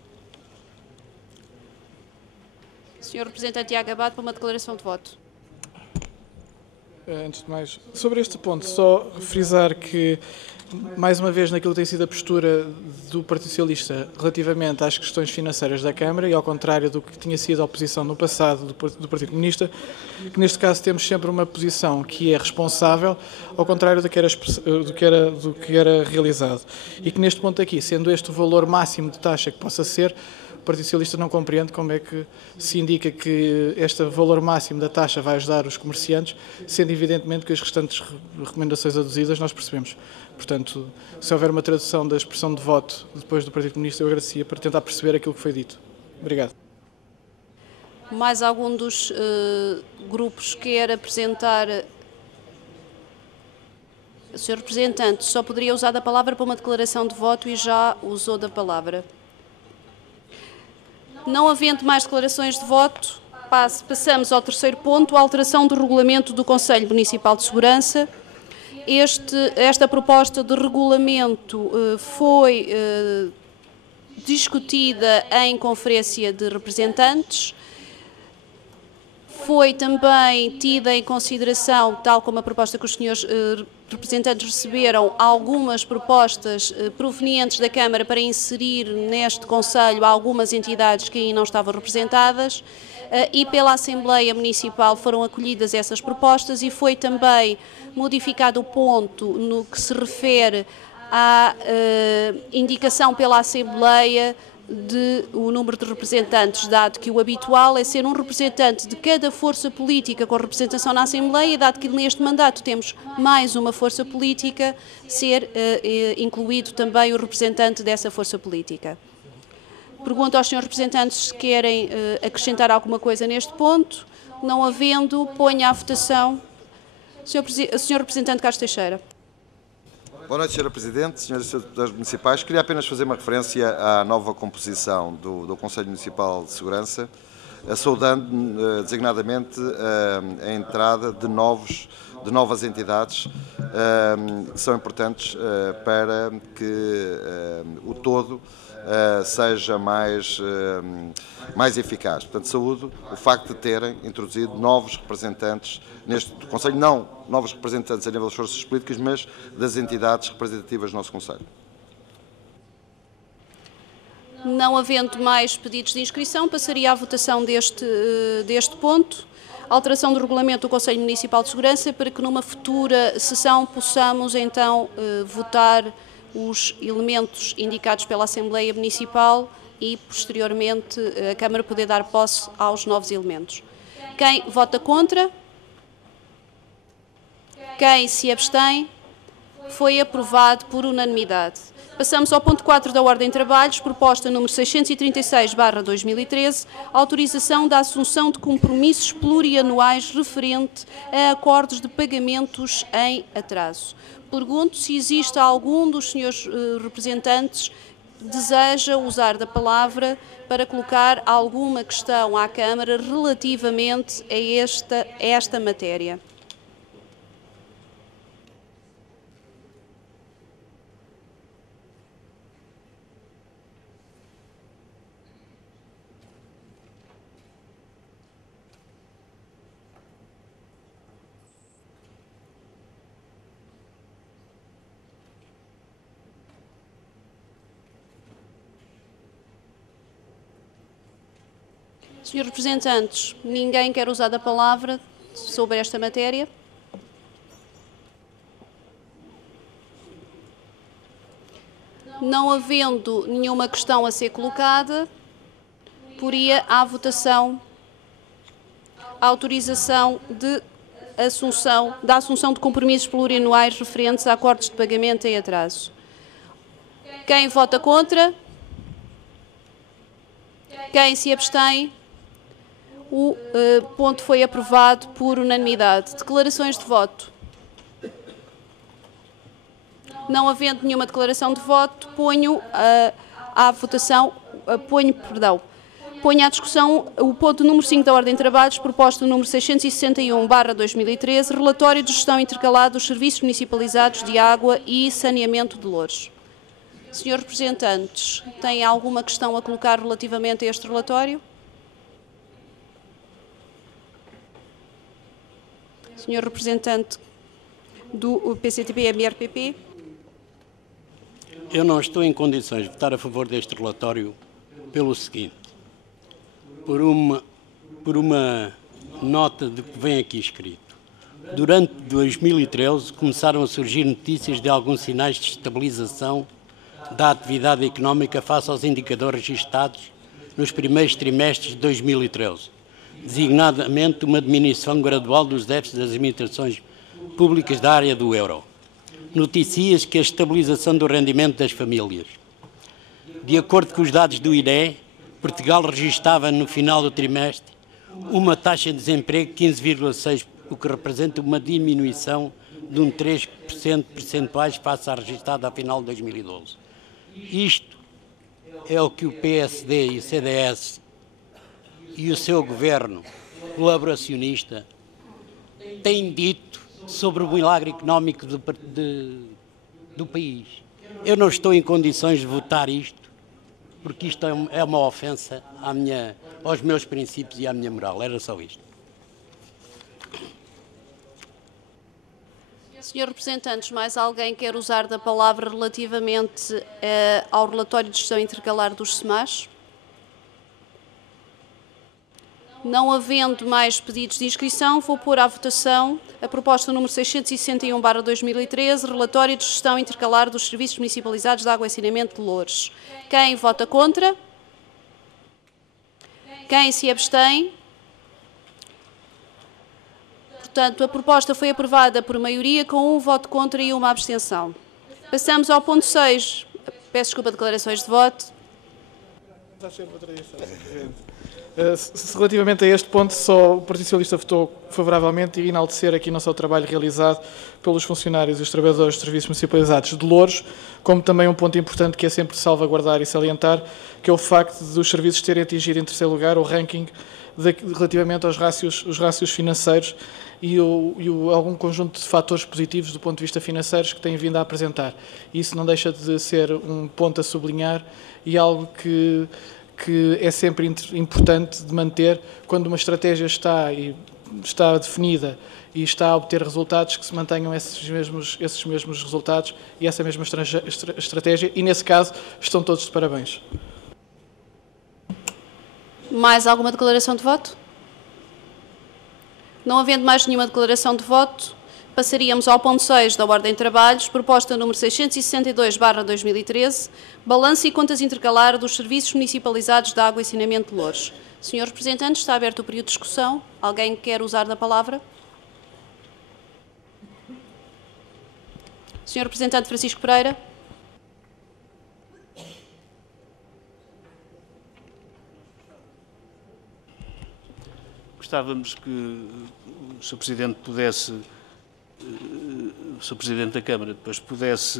Sr. Representante Tiago Abado, para uma declaração de voto. Antes de mais, sobre este ponto, só frisar que, mais uma vez, naquilo que tem sido a postura do Partido Socialista relativamente às questões financeiras da Câmara, e ao contrário do que tinha sido a oposição no passado do Partido Comunista, que neste caso temos sempre uma posição que é responsável, ao contrário do que era realizado. E que neste ponto aqui, sendo este o valor máximo de taxa que possa ser, o Partido Socialista não compreende como é que se indica que este valor máximo da taxa vai ajudar os comerciantes, sendo evidentemente que as restantes recomendações aduzidas nós percebemos. Portanto, se houver uma tradução da expressão de voto depois do Partido Comunista, eu agradecia para tentar perceber aquilo que foi dito. Obrigado. Mais algum dos grupos quer apresentar? Sr. Representante, só poderia usar da palavra para uma declaração de voto e já usou da palavra. Não havendo mais declarações de voto, passamos ao terceiro ponto, a alteração do regulamento do Conselho Municipal de Segurança. Esta proposta de regulamento foi discutida em conferência de representantes, foi também tida em consideração, tal como a proposta que os senhores representantes receberam, algumas propostas provenientes da Câmara para inserir neste Conselho algumas entidades que aí não estavam representadas, e pela Assembleia Municipal foram acolhidas essas propostas e foi também modificado o ponto no que se refere à indicação pela Assembleia o número de representantes, dado que o habitual é ser um representante de cada força política com representação na Assembleia, dado que neste mandato temos mais uma força política, ser incluído também o representante dessa força política. Pergunto aos senhores representantes se querem acrescentar alguma coisa neste ponto. Não havendo, ponho à votação. Senhor Representante Carlos Teixeira. Boa noite, Sra. Presidente, senhoras e senhores deputados municipais. Queria apenas fazer uma referência à nova composição do Conselho Municipal de Segurança, saudando designadamente a entrada de novas entidades que são importantes para que o todo seja mais eficaz. Portanto, saúdo o facto de terem introduzido novos representantes neste Conselho, não novos representantes a nível das forças políticas, mas das entidades representativas do nosso Conselho. Não havendo mais pedidos de inscrição, passaria à votação deste ponto. Alteração do regulamento do Conselho Municipal de Segurança para que numa futura sessão possamos então votar os elementos indicados pela Assembleia Municipal e, posteriormente, a Câmara poder dar posse aos novos elementos. Quem vota contra? Quem se abstém? Foi aprovado por unanimidade. Passamos ao ponto 4 da Ordem de Trabalhos, proposta número 636/2013, autorização da assunção de compromissos plurianuais referente a acordos de pagamentos em atraso. Pergunto se existe algum dos senhores representantes que deseja usar da palavra para colocar alguma questão à Câmara relativamente a esta matéria. Senhores representantes, ninguém quer usar da palavra sobre esta matéria? Não havendo nenhuma questão a ser colocada, poria à votação a autorização da assunção de compromissos plurianuais referentes a acordos de pagamento em atraso. Quem vota contra? Quem se abstém? O ponto foi aprovado por unanimidade. Declarações de voto. Não havendo nenhuma declaração de voto, ponho à votação, ponho à discussão o ponto número 5 da Ordem de Trabalhos, proposta número 661/2013, relatório de gestão intercalada dos serviços municipalizados de água e saneamento de Loures. Senhores representantes, têm alguma questão a colocar relativamente a este relatório? Senhor representante do PCTB-MRPP. Eu não estou em condições de votar a favor deste relatório pelo seguinte. Por uma nota de que vem aqui escrito. Durante 2013 começaram a surgir notícias de alguns sinais de estabilização da atividade económica face aos indicadores registados nos primeiros trimestres de 2013. Designadamente uma diminuição gradual dos déficits das administrações públicas da área do euro. Noticias que a estabilização do rendimento das famílias. De acordo com os dados do INE, Portugal registava no final do trimestre uma taxa de desemprego de 15,6%, o que representa uma diminuição de 3% percentuais face à registada ao final de 2012. Isto é o que o PSD e o CDS e o seu governo colaboracionista têm dito sobre o milagre económico do país. Eu não estou em condições de votar isto, porque isto é uma ofensa aos meus princípios e à minha moral. Era só isto. Senhor representantes, mais alguém quer usar da palavra relativamente ao relatório de gestão intercalar dos SEMAS? Não havendo mais pedidos de inscrição, vou pôr à votação a proposta número 661/2013, relatório de gestão intercalar dos serviços municipalizados de água e saneamento de Loures. Quem vota contra? Quem se abstém? Portanto, a proposta foi aprovada por maioria com um voto contra e uma abstenção. Passamos ao ponto 6. Peço desculpa, declarações de voto. Relativamente a este ponto, só o Partido Socialista votou favoravelmente e enaltecer aqui não só o trabalho realizado pelos funcionários e os trabalhadores dos serviços municipalizados de Louros, como também um ponto importante que é sempre de salvaguardar e salientar, que é o facto dos serviços terem atingido em terceiro lugar o ranking relativamente aos rácios financeiros e algum conjunto de fatores positivos do ponto de vista financeiros que têm vindo a apresentar. Isso não deixa de ser um ponto a sublinhar e algo que é sempre importante de manter quando uma estratégia está definida e está a obter resultados, que se mantenham esses mesmos resultados e essa mesma estratégia, e nesse caso estão todos de parabéns. Mais alguma declaração de voto? Não havendo mais nenhuma declaração de voto, passaríamos ao ponto 6 da Ordem de Trabalhos, proposta número 662/2013, balanço e contas intercalar dos serviços municipalizados de água e saneamento de Louros. Senhor representante, está aberto o período de discussão. Alguém quer usar da palavra? Senhor representante Francisco Pereira. Gostávamos que o Sr. Presidente pudesse, o Sr. Presidente da Câmara, depois pudesse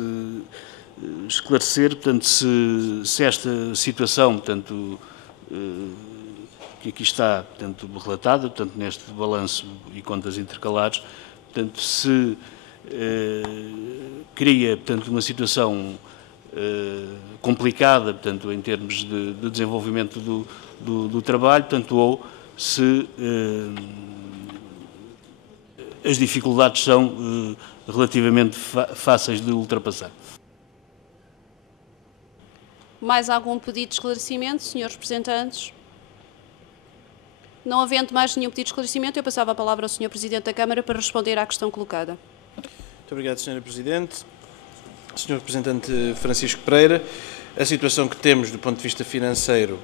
esclarecer, portanto, se esta situação, portanto, que aqui está, portanto, relatada, portanto, neste balanço e contas intercalares, portanto, se cria, portanto, uma situação complicada, portanto, em termos de desenvolvimento do trabalho, portanto, ou se as dificuldades são relativamente fáceis de ultrapassar. Mais algum pedido de esclarecimento, senhores representantes? Não havendo mais nenhum pedido de esclarecimento, eu passava a palavra ao Sr. Presidente da Câmara para responder à questão colocada. Muito obrigado, Sra. Presidente. Sr. Representante Francisco Pereira, a situação que temos do ponto de vista financeiro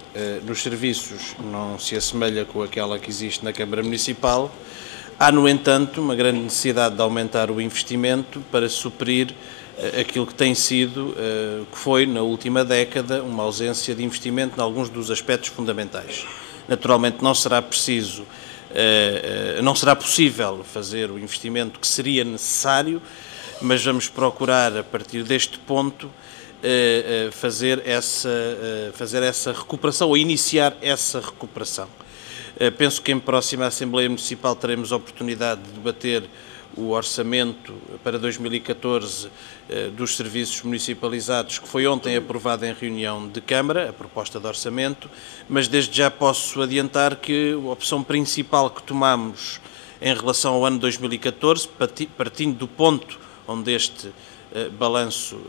nos serviços não se assemelha com aquela que existe na Câmara Municipal. Há, no entanto, uma grande necessidade de aumentar o investimento para suprir aquilo que tem sido, que foi, na última década, uma ausência de investimento em alguns dos aspectos fundamentais. Naturalmente, não será possível fazer o investimento que seria necessário, mas vamos procurar, a partir deste ponto, fazer essa recuperação, ou iniciar essa recuperação. Penso que em próxima Assembleia Municipal teremos a oportunidade de debater o orçamento para 2014 dos serviços municipalizados, que foi ontem aprovado em reunião de Câmara, a proposta de orçamento, mas desde já posso adiantar que a opção principal que tomamos em relação ao ano 2014, partindo do ponto onde este balanço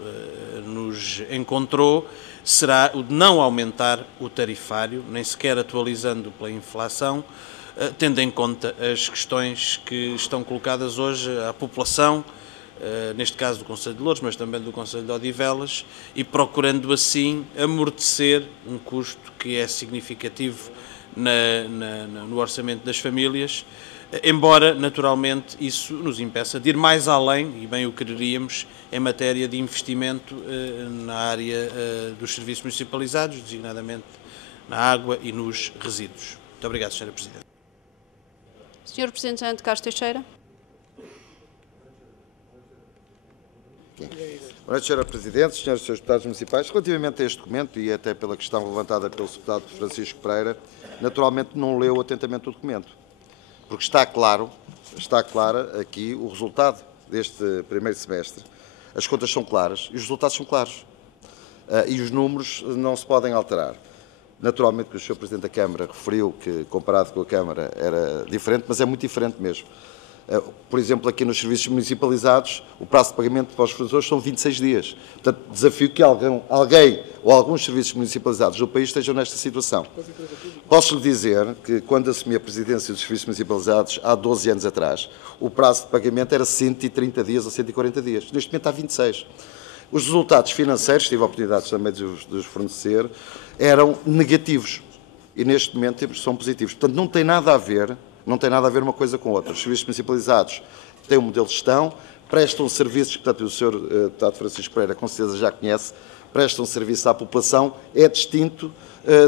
nos encontrou, será o de não aumentar o tarifário, nem sequer atualizando pela inflação, tendo em conta as questões que estão colocadas hoje à população, neste caso do Concelho de Louros, mas também do Concelho de Odivelas, e procurando assim amortecer um custo que é significativo no orçamento das famílias, embora, naturalmente, isso nos impeça de ir mais além, e bem o quereríamos, em matéria de investimento na área dos serviços municipalizados, designadamente na água e nos resíduos. Muito obrigado, Sra. Presidente. Sr. Representante Carlos Teixeira. Boa noite, Sra. Presidente, Srs. e Srs. Deputados Municipais. Relativamente a este documento, e até pela questão levantada pelo Deputado Francisco Pereira, naturalmente não leu atentamente o documento, porque está claro aqui o resultado deste primeiro semestre. As contas são claras e os resultados são claros. E os números não se podem alterar. Naturalmente que o Sr. Presidente da Câmara referiu que, comparado com a Câmara, era diferente, mas é muito diferente mesmo. Por exemplo, aqui nos serviços municipalizados, o prazo de pagamento para os fornecedores são 26 dias. Portanto, desafio que alguém ou alguns serviços municipalizados do país estejam nesta situação. Posso lhe dizer que, quando assumi a presidência dos serviços municipalizados, há 12 anos atrás, o prazo de pagamento era 130 dias ou 140 dias. Neste momento há 26. Os resultados financeiros, tive a oportunidade também de os fornecer, eram negativos. e neste momento são positivos. Portanto, não tem nada a ver uma coisa com outra. Os serviços municipalizados têm um modelo de gestão, prestam serviços, portanto, o Sr. Deputado Francisco Pereira com certeza já conhece, prestam serviço à população, é distinto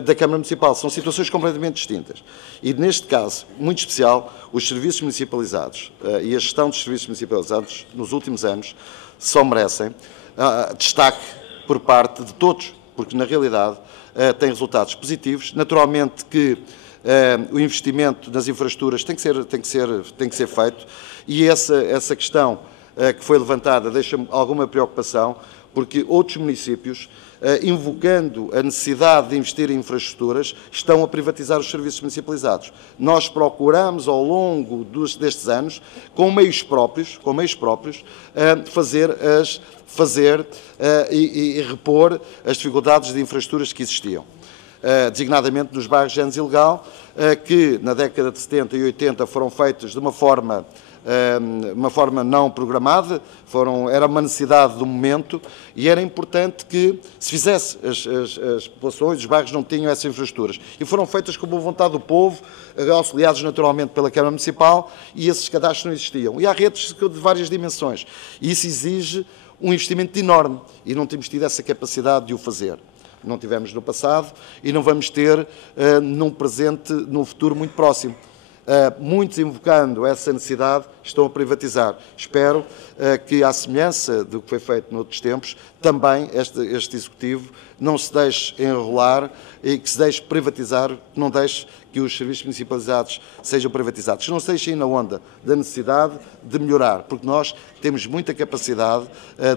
da Câmara Municipal. São situações completamente distintas. E, neste caso, muito especial, os serviços municipalizados e a gestão dos serviços municipalizados nos últimos anos só merecem destaque por parte de todos, porque, na realidade, têm resultados positivos. Naturalmente que o investimento nas infraestruturas tem que ser feito, e essa questão que foi levantada deixa-me alguma preocupação, porque outros municípios, invocando a necessidade de investir em infraestruturas, estão a privatizar os serviços municipalizados. Nós procuramos, ao longo destes anos, com meios próprios, fazer e repor as dificuldades de infraestruturas que existiam. Designadamente nos bairros de género ilegal, que na década de 70 e 80 foram feitos de uma forma não programada, era uma necessidade do momento, e era importante que se fizesse. As populações, os bairros não tinham essas infraestruturas, e foram feitas com boa vontade do povo, auxiliados naturalmente pela Câmara Municipal, e esses cadastros não existiam. E há redes de várias dimensões, e isso exige um investimento enorme, e não temos tido essa capacidade de o fazer. Não tivemos no passado e não vamos ter num futuro muito próximo. Muitos, invocando essa necessidade, estão a privatizar. Espero que, à semelhança do que foi feito noutros tempos, também este Executivo não se deixe enrolar e que se deixe privatizar, que não deixe que os serviços municipalizados sejam privatizados. Que não se deixem na onda da necessidade de melhorar, porque nós temos muita capacidade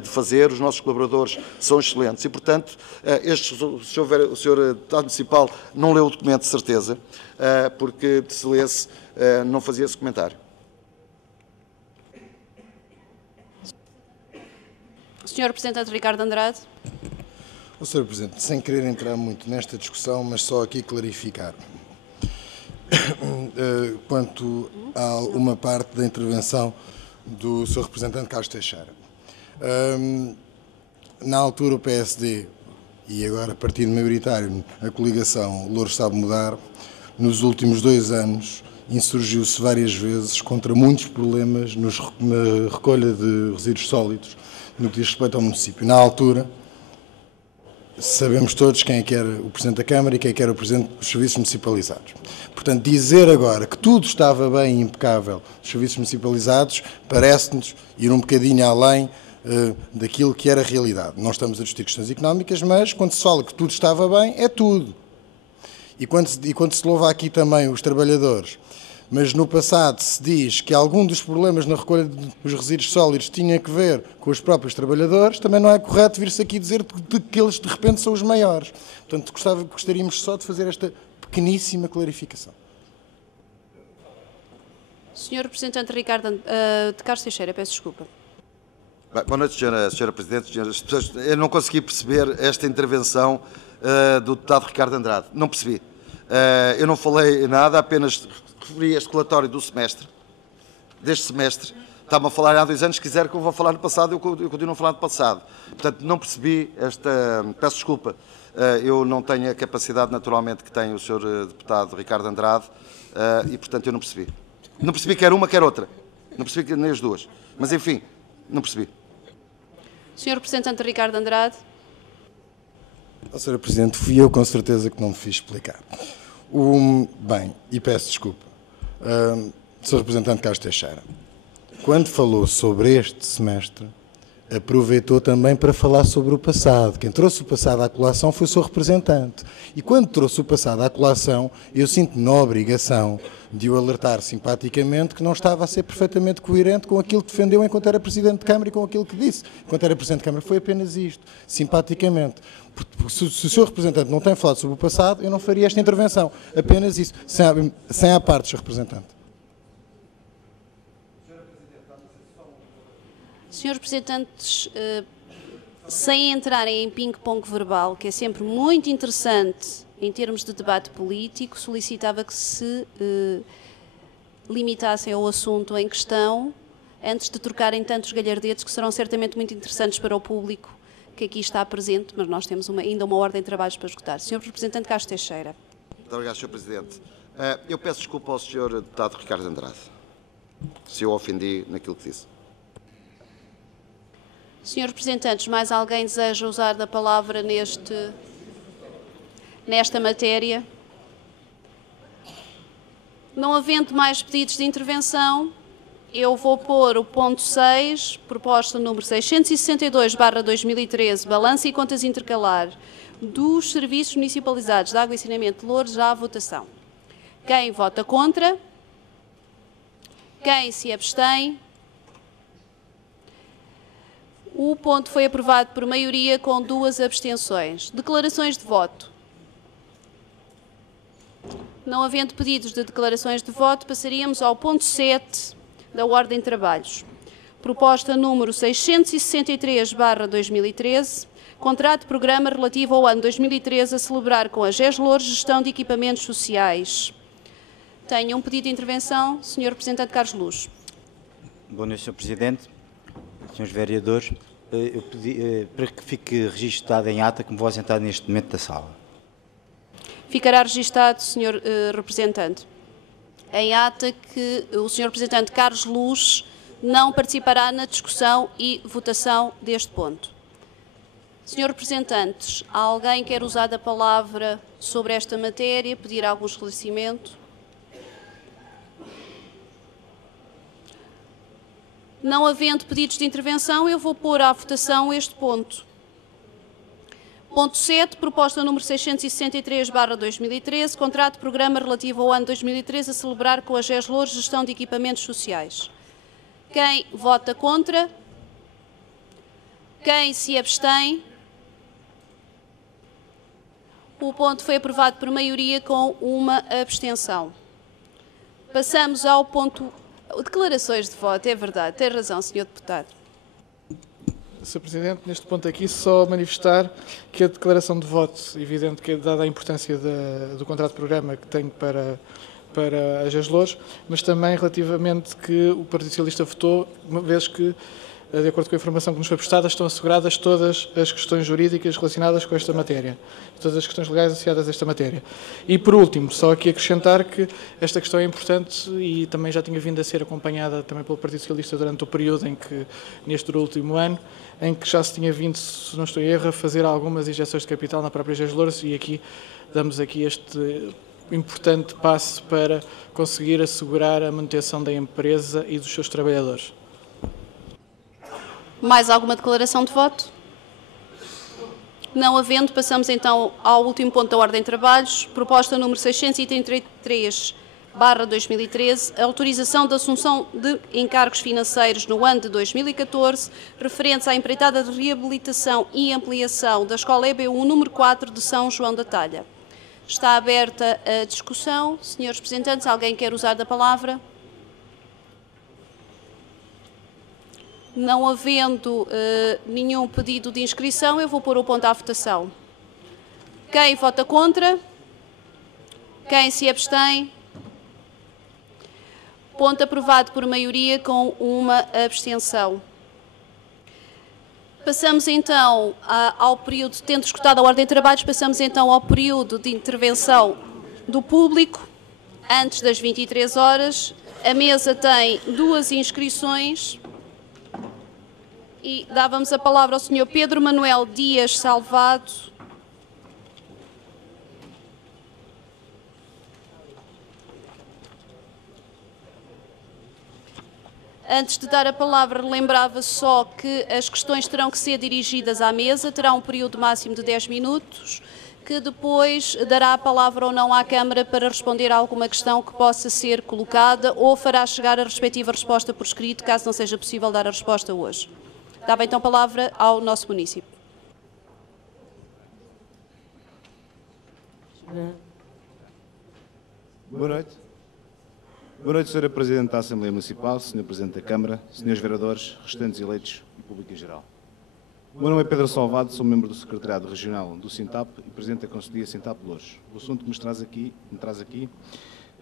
de fazer, os nossos colaboradores são excelentes e, portanto, o Sr. Deputado Municipal não leu o documento de certeza, porque se lesse não fazia esse comentário. Sr. Representante Ricardo Andrade. Sr. Presidente, sem querer entrar muito nesta discussão, mas só aqui clarificar. Quanto a uma parte da intervenção do Sr. Representante Carlos Teixeira. Na altura o PSD, e agora partido maioritário, a coligação Louros Sabe Mudar, nos últimos 2 anos insurgiu-se várias vezes contra muitos problemas na recolha de resíduos sólidos no que diz respeito ao município. Na altura, sabemos todos quem é que era o Presidente da Câmara e quem é que era o Presidente dos Serviços Municipalizados. Portanto, dizer agora que tudo estava bem e impecável dos serviços municipalizados parece-nos ir um bocadinho além daquilo que era a realidade. Não estamos a discutir questões económicas, mas quando se fala que tudo estava bem, é tudo. E quando se louva aqui também os trabalhadores, mas no passado se diz que algum dos problemas na recolha dos resíduos sólidos tinha que ver com os próprios trabalhadores, também não é correto vir-se aqui dizer que eles de repente são os maiores. Portanto, gostaríamos só de fazer esta pequeníssima clarificação. Sr. Representante Ricardo de Carlos Teixeira, peço desculpa. Boa noite, Sra. Presidente, senhoras pessoas. Eu não consegui perceber esta intervenção do deputado Ricardo Andrade. Não percebi. Eu não falei nada, apenas referi este relatório do semestre, deste semestre. Está-me a falar há 2 anos, se quiser que eu vou falar no passado, eu continuo a falar do passado. Portanto, não percebi esta... Peço desculpa, eu não tenho a capacidade naturalmente que tem o Sr. Deputado Ricardo Andrade e, portanto, eu não percebi. Não percebi quer uma, quer outra. Não percebi que nem as duas. Mas, enfim, não percebi. Sr. Representante Ricardo Andrade. Sra. Presidente, fui eu com certeza que não me fiz explicar. Bem, e peço desculpa. Sr. Representante Carlos Teixeira, quando falou sobre este semestre, aproveitou também para falar sobre o passado. Quem trouxe o passado à colação foi o seu representante. E quando trouxe o passado à colação, eu sinto-me na obrigação de o alertar simpaticamente que não estava a ser perfeitamente coerente com aquilo que defendeu enquanto era Presidente de Câmara e com aquilo que disse. Enquanto era Presidente de Câmara foi apenas isto, simpaticamente. Se o seu representante não tem falado sobre o passado, eu não faria esta intervenção. Apenas isso, sem à parte, Sr. Representante. Senhores Representantes, sem entrarem em ping-pong verbal, que é sempre muito interessante em termos de debate político, solicitava que se limitassem ao assunto em questão, antes de trocarem tantos galhardetes que serão certamente muito interessantes para o público que aqui está presente, mas nós temos ainda uma ordem de trabalhos para esgotar. Senhor Representante Carlos Teixeira. Muito obrigado, Sr. Presidente. Eu peço desculpa ao Sr. Deputado Ricardo Andrade, se eu ofendi naquilo que disse. Senhores representantes, mais alguém deseja usar da palavra nesta matéria? Não havendo mais pedidos de intervenção, eu vou pôr o ponto 6, proposta número 662/2013, balanço e contas intercalar dos serviços municipalizados de água e saneamento de Loures, à votação. Quem vota contra? Quem se abstém? O ponto foi aprovado por maioria com 2 abstenções. Declarações de voto. Não havendo pedidos de declarações de voto, passaríamos ao ponto 7 da Ordem de Trabalhos. Proposta número 663/2013, contrato de programa relativo ao ano 2013 a celebrar com a GES Loures gestão de equipamentos sociais. Tenho um pedido de intervenção, Sr. Representante Carlos Luz. Boa noite, Sr. Presidente, Srs. Vereadores. Eu pedi para que fique registado em ata que me vou assentar neste momento da sala. Ficará registado, Sr. Representante, em ata que o Sr. Representante Carlos Luz não participará na discussão e votação deste ponto. Sr. Representantes, alguém quer usar a palavra sobre esta matéria, pedir algum esclarecimento? Não havendo pedidos de intervenção, eu vou pôr à votação este ponto. Ponto 7, proposta número 663/2013, contrato de programa relativo ao ano 2013 a celebrar com a GES Loures gestão de equipamentos sociais. Quem vota contra? Quem se abstém? O ponto foi aprovado por maioria com 1 abstenção. Passamos ao ponto... Declarações de voto, é verdade, tem razão, Sr. Deputado. Sr. Presidente, neste ponto aqui só manifestar que a declaração de voto, evidente que é dada a importância do contrato de programa que tenho para a GES Loures, mas também relativamente que o Partido Socialista votou, uma vez que, de acordo com a informação que nos foi prestada, estão asseguradas todas as questões jurídicas relacionadas com esta matéria, todas as questões legais associadas a esta matéria. E, por último, só aqui acrescentar que esta questão é importante e também já tinha vindo a ser acompanhada também pelo Partido Socialista durante o período em que, neste último ano, em que já se tinha vindo, se não estou em erro, a fazer algumas injeções de capital na própria GES Loures e aqui damos aqui este importante passo para conseguir assegurar a manutenção da empresa e dos seus trabalhadores. Mais alguma declaração de voto? Não havendo, passamos então ao último ponto da Ordem de Trabalhos, proposta número 633/2013, autorização da assunção de encargos financeiros no ano de 2014, referentes à empreitada de reabilitação e ampliação da Escola EB1 número 4 de São João da Talha. Está aberta a discussão. Senhores representantes, alguém quer usar da palavra? Não havendo nenhum pedido de inscrição, eu vou pôr o ponto à votação. Quem vota contra? Quem se abstém? Ponto aprovado por maioria com 1 abstenção. Passamos então ao período, tendo escutado a ordem de trabalhos, passamos então ao período de intervenção do público, antes das 23 horas. A mesa tem 2 inscrições. E dávamos a palavra ao Sr. Pedro Manuel Dias Salvado. Antes de dar a palavra, lembrava só que as questões terão que ser dirigidas à mesa, terá um período máximo de 10 minutos, que depois dará a palavra ou não à Câmara para responder a alguma questão que possa ser colocada ou fará chegar a respectiva resposta por escrito, caso não seja possível dar a resposta hoje. Dava então a palavra ao nosso município. Boa noite. Boa noite, Sra. Presidente da Assembleia Municipal, Sr. Presidente da Câmara, Srs. Vereadores, restantes eleitos e público em geral. O meu nome é Pedro Salvado, sou membro do Secretariado Regional do SINTAP e Presidente da Conselhia SINTAP Loures. O assunto que me traz aqui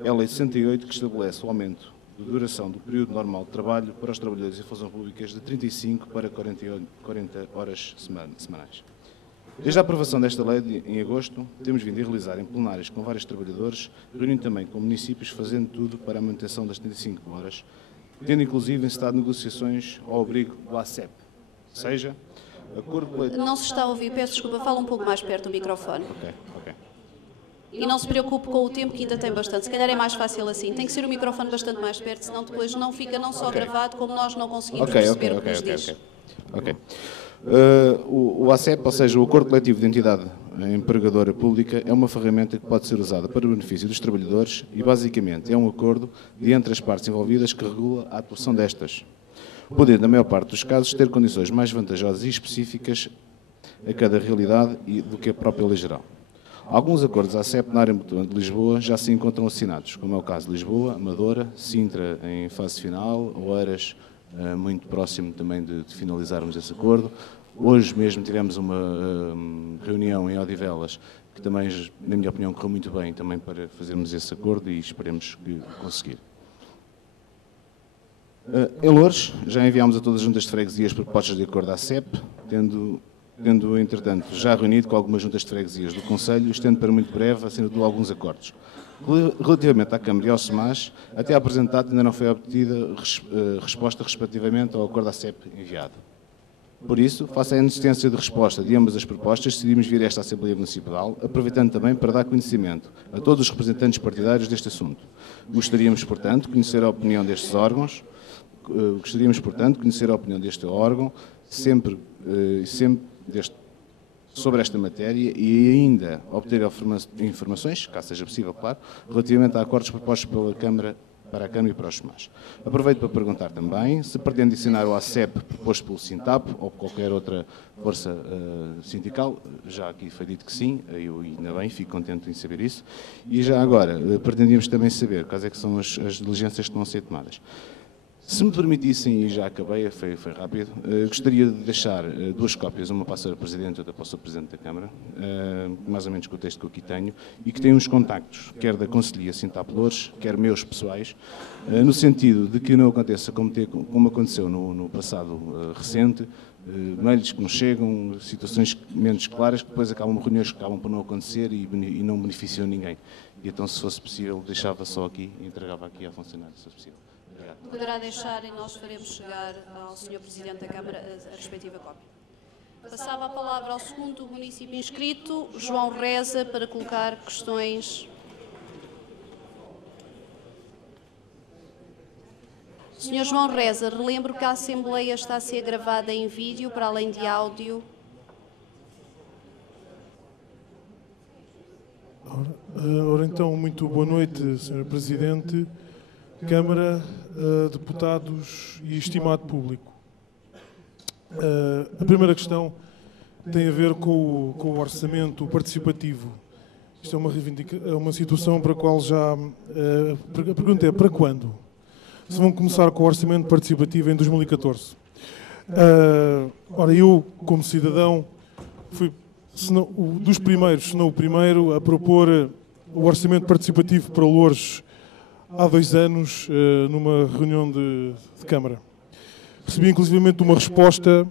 é a Lei 68, que estabelece o aumento de duração do período normal de trabalho para os trabalhadores em funções públicas de 35 para 40 horas semanais. Desde a aprovação desta lei, em agosto, temos vindo a realizar em plenários com vários trabalhadores, reunindo também com municípios, fazendo tudo para a manutenção das 35 horas, tendo inclusive encetado negociações ao abrigo do ACEP, ou seja, acordo coletivo... Não se está a ouvir, peço desculpa, fala um pouco mais perto do microfone. Ok. E não se preocupe com o tempo, que ainda tem bastante. Se calhar é mais fácil assim. Tem que ser o microfone bastante mais perto, senão depois não fica não só gravado, como nós não conseguimos perceber o que nos diz. Ok. O ACEP, ou seja, o Acordo Coletivo de Entidade Empregadora Pública, é uma ferramenta que pode ser usada para o benefício dos trabalhadores e, basicamente, é um acordo de entre as partes envolvidas que regula a atuação destas, podendo, na maior parte dos casos, ter condições mais vantajosas e específicas a cada realidade do que a própria lei geral. Alguns acordos ACEP na área metropolitana de Lisboa já se encontram assinados, como é o caso de Lisboa, Amadora, Sintra em fase final, Oeiras muito próximo também de finalizarmos esse acordo. Hoje mesmo tivemos uma reunião em Odivelas, que também, na minha opinião, correu muito bem também para fazermos esse acordo e esperemos conseguir. Em Loures, já enviámos a todas as juntas de freguesias propostas de acordo à ACEP, tendo, entretanto, já reunido com algumas juntas de freguesias do Conselho, estendo para muito breve a assinatura de alguns acordos. Relativamente à Câmara e ao SEMAS, até apresentado ainda não foi obtida resposta respectivamente ao acordo ACEP enviado. Por isso, face à inexistência de resposta de ambas as propostas, decidimos vir a esta Assembleia Municipal, aproveitando também para dar conhecimento a todos os representantes partidários deste assunto. Gostaríamos, portanto, de conhecer a opinião destes órgãos, sobre esta matéria e ainda obter informações, caso seja possível, claro, relativamente a acordos propostos pela Câmara, para a Câmara e para os SEMAS. Aproveito para perguntar também se pretende assinar o ACEP proposto pelo SINTAP ou por qualquer outra força sindical. Já aqui foi dito que sim, eu ainda bem, fico contente em saber isso. E já agora, pretendíamos também saber quais é que são as diligências que estão a ser tomadas. Se me permitissem, e já acabei, foi rápido, gostaria de deixar duas cópias, uma para a Sra. Presidente e outra para o Sr. Presidente da Câmara, mais ou menos com o texto que eu aqui tenho, e que tem uns contactos, quer da Conselhia Sintab Loures, quer meus pessoais, no sentido de que não aconteça como aconteceu no passado recente, mails que nos chegam, situações menos claras, que depois acabam reuniões que acabam por não acontecer e não beneficiam ninguém. E então, se fosse possível, deixava só aqui e entregava aqui à funcionária, se fosse possível. Poderá deixar e nós faremos chegar ao Sr. Presidente da Câmara a respectiva cópia. Passava a palavra ao segundo município inscrito, João Reza, para colocar questões. Sr. João Reza, relembro que a Assembleia está a ser gravada em vídeo, para além de áudio. Ora então, muito boa noite, Sr. Presidente, Câmara, deputados e estimado público. A primeira questão tem a ver com o orçamento participativo. Isto é uma situação para a qual já... A pergunta é, para quando? Se vão começar com o orçamento participativo em 2014. Ora, eu, como cidadão, fui dos primeiros, se não o primeiro, a propor o orçamento participativo para Loures há 2 anos, numa reunião de Câmara. Recebi inclusivamente uma resposta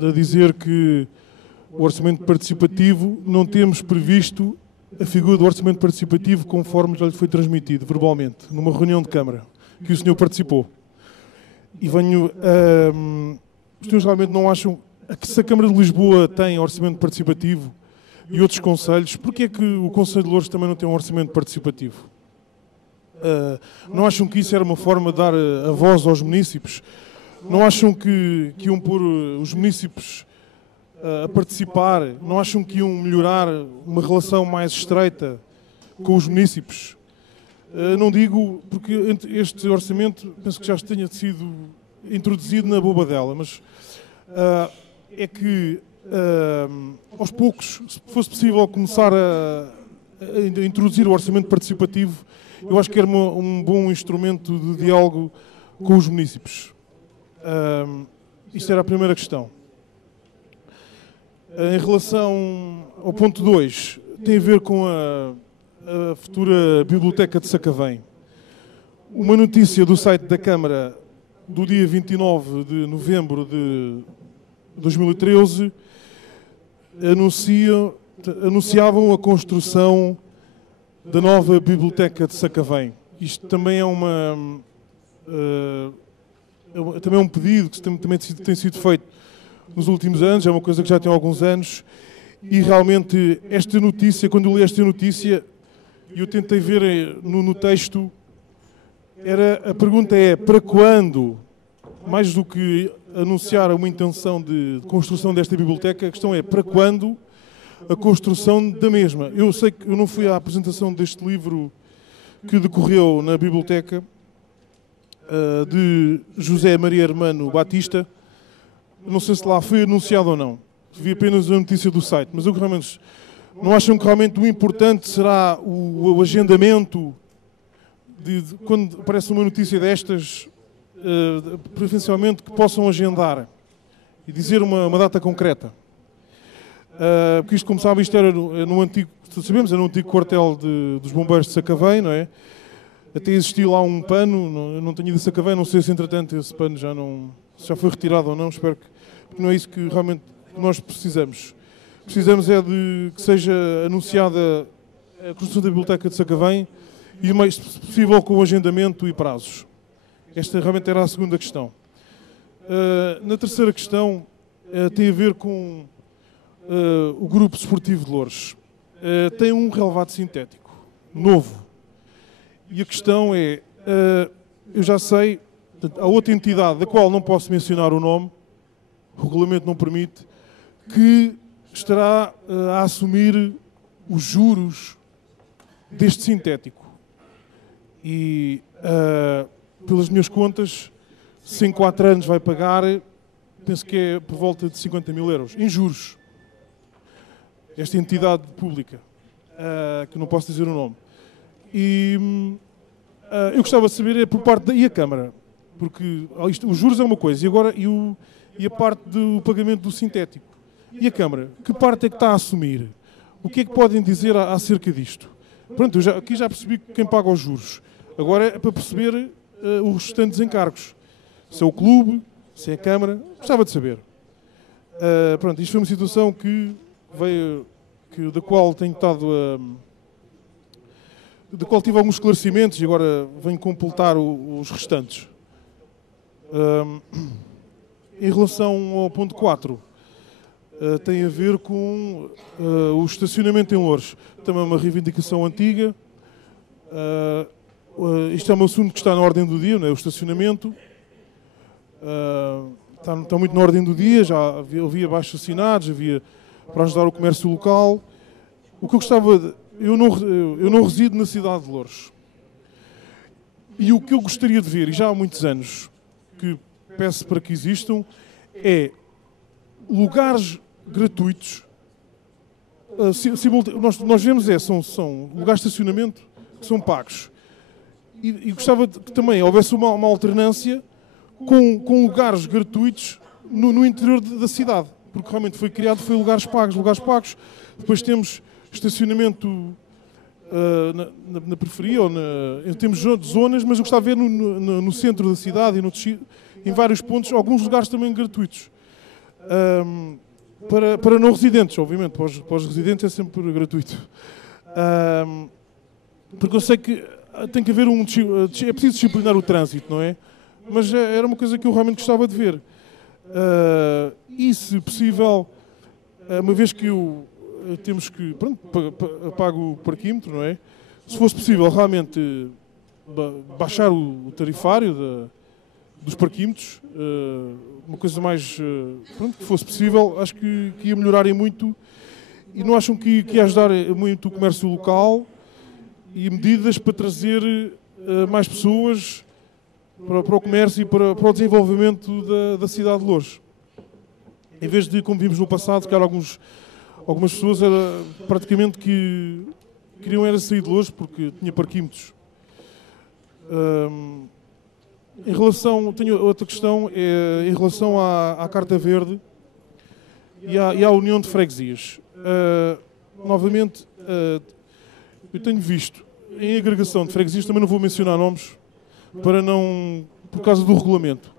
a dizer que o orçamento participativo, não temos previsto a figura do orçamento participativo conforme já lhe foi transmitido verbalmente, numa reunião de Câmara, que o senhor participou. E venho... os senhores realmente não acham que se a Câmara de Lisboa tem orçamento participativo e outros concelhos, porquê é que o Conselho de Loures também não tem um orçamento participativo? Não acham que isso era uma forma de dar a voz aos munícipes? Não acham que iam pôr os munícipes a participar? Não acham que iam melhorar uma relação mais estreita com os munícipes? Não digo porque este orçamento penso que já tenha sido introduzido na bobadela, mas é que aos poucos, se fosse possível começar a introduzir o orçamento participativo, eu acho que era um bom instrumento de diálogo com os munícipes. Isto era a primeira questão. Em relação ao ponto 2, tem a ver com a futura Biblioteca de Sacavém. Uma notícia do site da Câmara do dia 29 de novembro de 2013 anunciavam a construção da nova Biblioteca de Sacavém. Isto também é também é um pedido que também tem sido feito nos últimos anos, é uma coisa que já tem alguns anos, e realmente esta notícia, quando eu li esta notícia, eu tentei ver no texto, a pergunta é, para quando? Mais do que anunciar uma intenção de construção desta biblioteca, a questão é, para quando a construção da mesma? Eu sei que eu não fui à apresentação deste livro que decorreu na biblioteca de José Maria Hermano Batista. Não sei se lá foi anunciado ou não. Vi apenas a notícia do site. Mas eu realmente não acham que realmente o importante será o agendamento de quando aparece uma notícia destas, preferencialmente que possam agendar e dizer uma data concreta. Porque isto, como sabem, isto era no antigo, sabemos, era no antigo quartel dos bombeiros de Sacavém, não é? Até existiu lá um pano, eu não tenho ido a Sacavém, não sei se entretanto esse pano já foi retirado ou não, espero porque não é isso que realmente nós precisamos. Precisamos é de que seja anunciada a construção da Biblioteca de Sacavém e o mais possível com o agendamento e prazos. Esta realmente era a segunda questão. Na terceira questão tem a ver com o Grupo Desportivo de Loures. Tem um relevado sintético, novo. E a questão é, eu já sei, há outra entidade da qual não posso mencionar o nome, o regulamento não permite, que estará a assumir os juros deste sintético. E, pelas minhas contas, se em 4 anos vai pagar, penso que é por volta de 50 mil euros, em juros. Esta entidade pública, que não posso dizer o nome. E eu gostava de saber por parte e a Câmara, porque os juros é uma coisa, e a parte do pagamento do sintético. E a Câmara, que parte é que está a assumir? O que é que podem dizer acerca disto? Pronto, aqui já percebi quem paga os juros. Agora é para perceber os restantes encargos. Se é o clube, se é a Câmara, gostava de saber. Pronto, isto foi uma situação que veio, da qual tenho estado da qual tive alguns esclarecimentos e agora venho completar os restantes. Em relação ao ponto 4, tem a ver com o estacionamento em Loures. Também é uma reivindicação antiga. Isto é um assunto que está na ordem do dia, não é? O estacionamento. Está muito na ordem do dia, já havia abaixo-assinados, havia para ajudar o comércio local. O que eu gostava de... Eu não resido na cidade de Loures. E o que eu gostaria de ver, e já há muitos anos que peço para que existam, é lugares gratuitos. Nós vemos são lugares de estacionamento que são pagos. E gostava que também houvesse uma alternância com lugares gratuitos no interior da cidade. Porque realmente foi lugares pagos. Depois temos estacionamento na periferia, temos zonas, mas eu gostava de ver no centro da cidade e em vários pontos, alguns lugares também gratuitos. Para não residentes, obviamente, para os residentes é sempre gratuito. Porque eu sei que tem que haver é preciso disciplinar o trânsito, não é? Mas era uma coisa que eu realmente gostava de ver. E, se possível, uma vez que temos que, pronto, pago o parquímetro, não é? Se fosse possível realmente baixar o tarifário dos parquímetros, uma coisa mais, pronto, que fosse possível, acho que ia melhorar muito. E não acham que ia ajudar muito o comércio local e medidas para trazer mais pessoas para o comércio e para o desenvolvimento da cidade de Loures? Em vez de, como vimos no passado, que algumas pessoas praticamente que queriam sair de Loures porque tinha parquímetros. Tenho outra questão, em relação à Carta Verde e à União de Freguesias. Novamente, eu tenho visto, em agregação de freguesias, também não vou mencionar nomes, por causa do regulamento.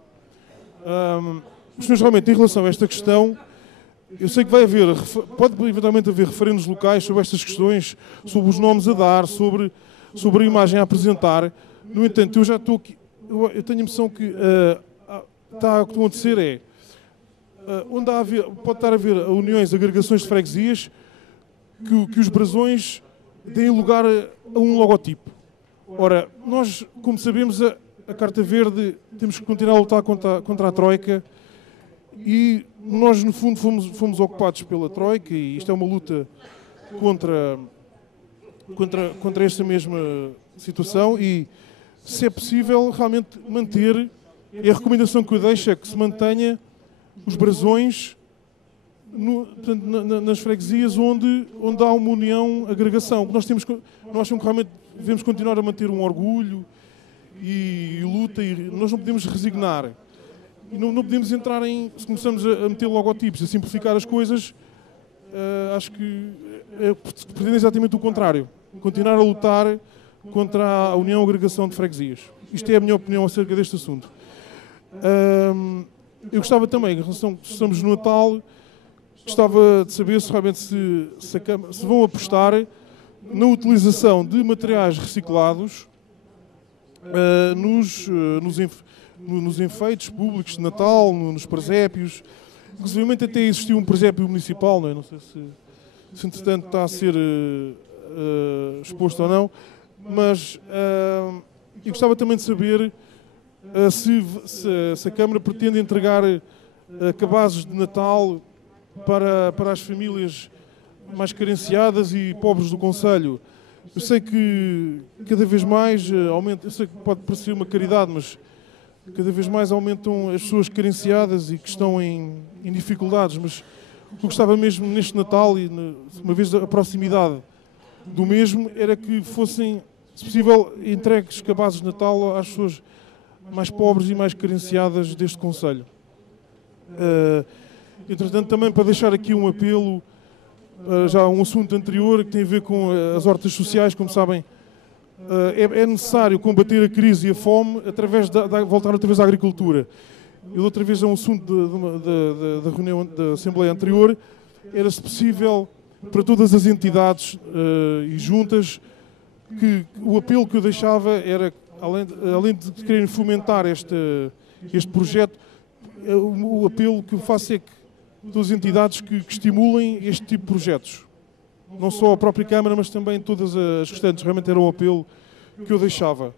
Mas realmente, em relação a esta questão, Eu sei que pode eventualmente haver referendos locais sobre estas questões, sobre os nomes a dar, sobre a imagem a apresentar. No entanto, eu já estou aqui, eu tenho a impressão que está a acontecer onde pode estar a haver uniões, agregações de freguesias, que os brasões deem lugar a um logotipo. Ora, nós, como sabemos, a Carta Verde, temos que continuar a lutar contra a Troika e nós, no fundo, fomos ocupados pela Troika e isto é uma luta contra esta mesma situação e, se é possível, realmente manter, e a recomendação que eu deixo é que se mantenha os brasões portanto, nas freguesias onde há uma união, agregação. Nós achamos que realmente devemos continuar a manter um orgulho e luta, e nós não podemos resignar. E não podemos entrar se começamos a meter logotipos, a simplificar as coisas, acho que pretende exatamente o contrário. Continuar a lutar contra a união e agregação de freguesias. Isto é a minha opinião acerca deste assunto. Eu gostava também, em relação que estamos no Natal, gostava de saber se realmente se vão apostar na utilização de materiais reciclados nos enfeites públicos de Natal, nos presépios. Inclusive até existiu um presépio municipal, não sei se entretanto está a ser exposto ou não, mas eu gostava também de saber se a Câmara pretende entregar cabazes de Natal para as famílias mais carenciadas e pobres do concelho. Eu sei que cada vez mais aumenta, eu sei que pode parecer uma caridade, mas cada vez mais aumentam as pessoas carenciadas e que estão em dificuldades, mas eu gostava mesmo neste Natal e uma vez a proximidade do mesmo era que fossem, se possível, entregues cabazes de Natal às pessoas mais pobres e mais carenciadas deste concelho. Entretanto, também para deixar aqui um apelo, já um assunto anterior que tem a ver com as hortas sociais, como sabem, é necessário combater a crise e a fome voltar outra vez à agricultura. Eu outra vez a um assunto da reunião da Assembleia anterior, era se possível para todas as entidades e juntas, que o apelo que eu deixava era, além de quererem fomentar este projeto, o apelo que eu faço é que todas as entidades que estimulem este tipo de projetos. Não só a própria Câmara, mas também todas as restantes. Realmente era o apelo que eu deixava.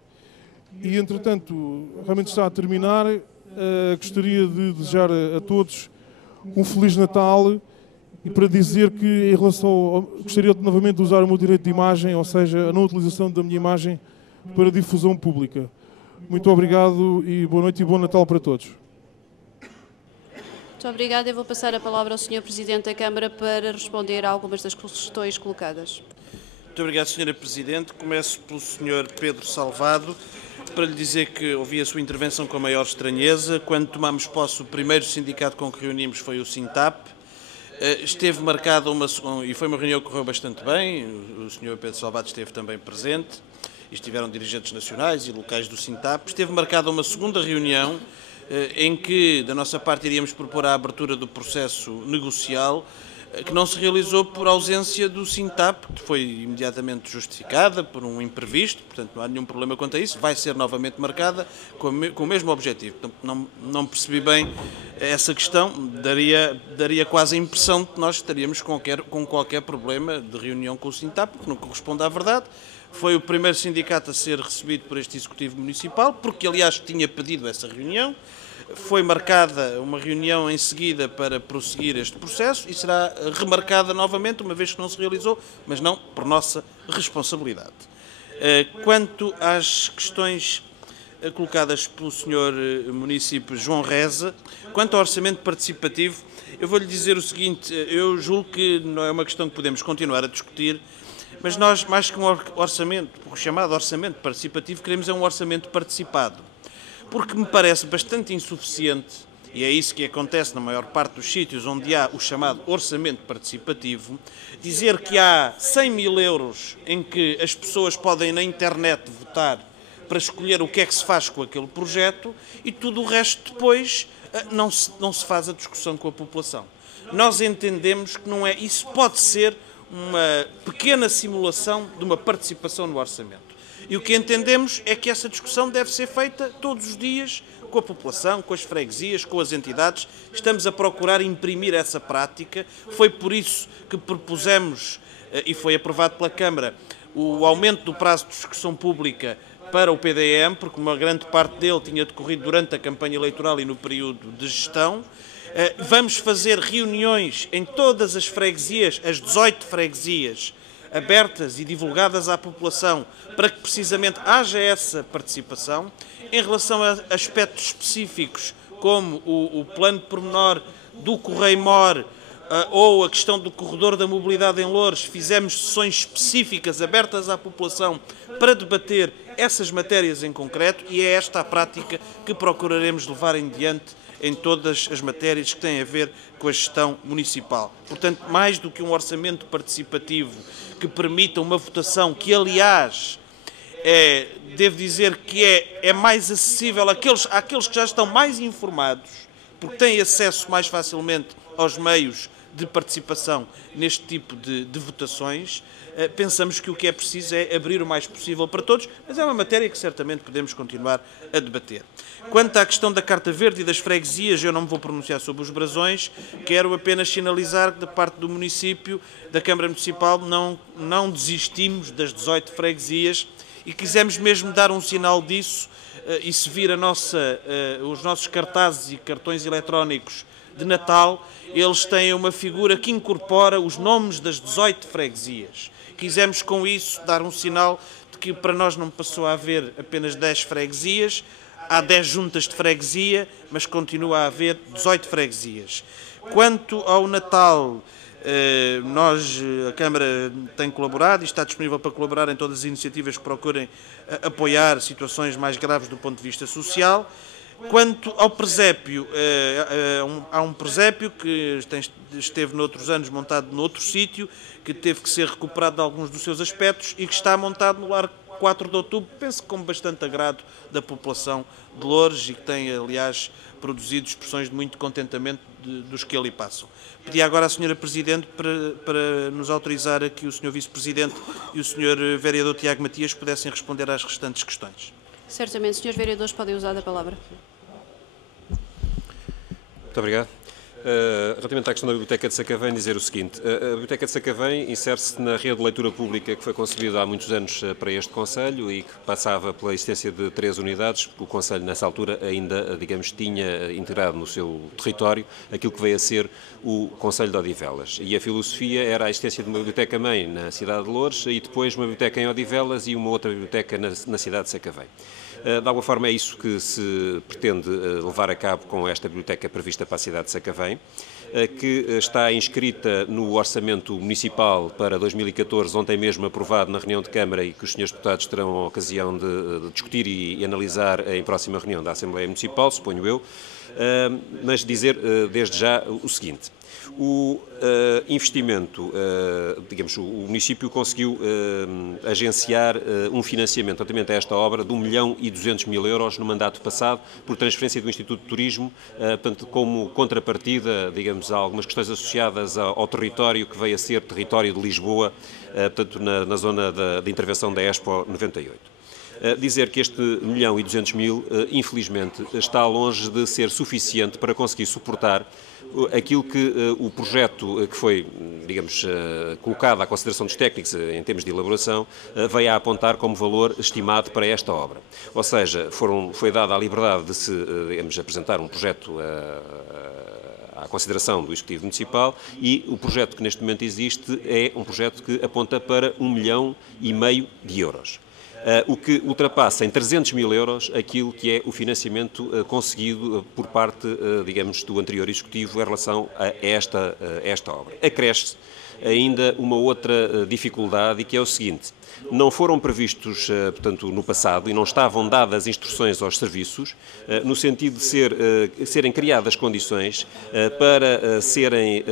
E, entretanto, realmente está a terminar. Gostaria de desejar a todos um Feliz Natal e para dizer que, em relação gostaria novamente de usar o meu direito de imagem, ou seja, a não utilização da minha imagem para difusão pública. Muito obrigado e boa noite e bom Natal para todos. Muito obrigada. Eu vou passar a palavra ao Sr. Presidente da Câmara para responder a algumas das questões colocadas. Muito obrigado, Sra. Presidente. Começo pelo Sr. Pedro Salvado, para lhe dizer que ouvi a sua intervenção com a maior estranheza. Quando tomámos posse, o primeiro sindicato com que reunimos foi o Sintap. Esteve marcada e foi uma reunião que correu bastante bem, o Sr. Pedro Salvado esteve também presente, e estiveram dirigentes nacionais e locais do Sintap. Esteve marcada uma segunda reunião, em que, da nossa parte, iríamos propor a abertura do processo negocial, que não se realizou por ausência do Sintap, que foi imediatamente justificada por um imprevisto, portanto não há nenhum problema quanto a isso, vai ser novamente marcada com o mesmo objetivo. Portanto, não percebi bem essa questão, daria quase a impressão de que nós estaríamos com qualquer problema de reunião com o Sintap, porque não corresponde à verdade. Foi o primeiro sindicato a ser recebido por este Executivo Municipal, porque aliás tinha pedido essa reunião. Foi marcada uma reunião em seguida para prosseguir este processo e será remarcada novamente, uma vez que não se realizou, mas não por nossa responsabilidade. Quanto às questões colocadas pelo Sr. Município João Reza, quanto ao orçamento participativo, eu vou-lhe dizer o seguinte, eu julgo que não é uma questão que podemos continuar a discutir, mas nós, mais que um orçamento, o chamado orçamento participativo, queremos um orçamento participado. Porque me parece bastante insuficiente, e é isso que acontece na maior parte dos sítios onde há o chamado orçamento participativo, dizer que há 100 mil euros em que as pessoas podem na internet votar para escolher o que é que se faz com aquele projeto e tudo o resto depois não se faz a discussão com a população. nós entendemos que não é, isso pode ser uma pequena simulação de uma participação no orçamento. E o que entendemos é que essa discussão deve ser feita todos os dias com a população, com as freguesias, com as entidades. Estamos a procurar imprimir essa prática. Foi por isso que propusemos, e foi aprovado pela Câmara, o aumento do prazo de discussão pública para o PDM, porque uma grande parte dele tinha decorrido durante a campanha eleitoral e no período de gestão. Vamos fazer reuniões em todas as freguesias, as 18 freguesias, abertas e divulgadas à população, para que precisamente haja essa participação. Em relação a aspectos específicos, como o plano pormenor do Correio-Mor ou a questão do corredor da mobilidade em Loures, fizemos sessões específicas abertas à população para debater essas matérias em concreto, e é esta a prática que procuraremos levar em diante em todas as matérias que têm a ver com a gestão municipal. Portanto, mais do que um orçamento participativo que permita uma votação que, aliás, devo dizer que é mais acessível àqueles que já estão mais informados, porque têm acesso mais facilmente aos meios de participação neste tipo de votações. Pensamos que o que é preciso é abrir o mais possível para todos, mas é uma matéria que certamente podemos continuar a debater. Quanto à questão da Carta Verde e das freguesias, eu não me vou pronunciar sobre os brasões, quero apenas sinalizar que da parte do município, da Câmara Municipal, não desistimos das 18 freguesias e quisemos mesmo dar um sinal disso, e se vir os nossos cartazes e cartões eletrónicos de Natal, eles têm uma figura que incorpora os nomes das 18 freguesias. Quisemos com isso dar um sinal de que para nós não passou a haver apenas 10 freguesias, há 10 juntas de freguesia, mas continua a haver 18 freguesias. Quanto ao Natal, a Câmara tem colaborado e está disponível para colaborar em todas as iniciativas que procurem apoiar situações mais graves do ponto de vista social. Quanto ao presépio, há um presépio que esteve noutros anos montado noutro sítio, que teve que ser recuperado de alguns dos seus aspectos e que está montado no Largo 4 de Outubro, penso que com bastante agrado da população de Loures, e que tem, aliás, produzido expressões de muito contentamento dos que ali passam. Pedi agora à Sra. Presidente para nos autorizar a que o Sr. Vice-Presidente e o Sr. Vereador Tiago Matias pudessem responder às restantes questões. Certamente, senhores vereadores podem usar a palavra. Muito obrigado. Relativamente à questão da Biblioteca de Sacavém, dizer o seguinte: a Biblioteca de Sacavém insere-se na rede de leitura pública que foi concebida há muitos anos para este Conselho e que passava pela existência de 3 unidades. O Conselho, nessa altura, ainda, digamos, tinha integrado no seu território aquilo que veio a ser o Conselho de Odivelas. E a filosofia era a existência de uma biblioteca-mãe na cidade de Loures e depois uma biblioteca em Odivelas e uma outra biblioteca na cidade de Sacavém. De alguma forma é isso que se pretende levar a cabo com esta biblioteca prevista para a cidade de Sacavém, que está inscrita no Orçamento Municipal para 2014, ontem mesmo aprovado na reunião de Câmara, e que os senhores deputados terão a ocasião de discutir e analisar em próxima reunião da Assembleia Municipal, suponho eu, mas dizer desde já o seguinte: o investimento, digamos, o município conseguiu agenciar um financiamento relativamente a esta obra de 1.200.000 euros no mandato passado, por transferência do Instituto de Turismo, portanto, como contrapartida, digamos, a algumas questões associadas ao território que veio a ser território de Lisboa, portanto, na zona de intervenção da Expo 98. Dizer que este 1.200.000, infelizmente, está longe de ser suficiente para conseguir suportar aquilo que o projeto que foi, digamos, colocado à consideração dos técnicos em termos de elaboração, veio a apontar como valor estimado para esta obra. Ou seja, foi dada a liberdade de se, digamos, apresentar um projeto à consideração do Executivo Municipal, e o projeto que neste momento existe é um projeto que aponta para 1,5 milhão de euros. O que ultrapassa em 300.000 euros aquilo que é o financiamento conseguido por parte, digamos, do anterior Executivo em relação a esta obra. Acresce ainda uma outra dificuldade, e que é o seguinte: não foram previstos, portanto, no passado e não estavam dadas instruções aos serviços, no sentido de serem criadas condições para serem,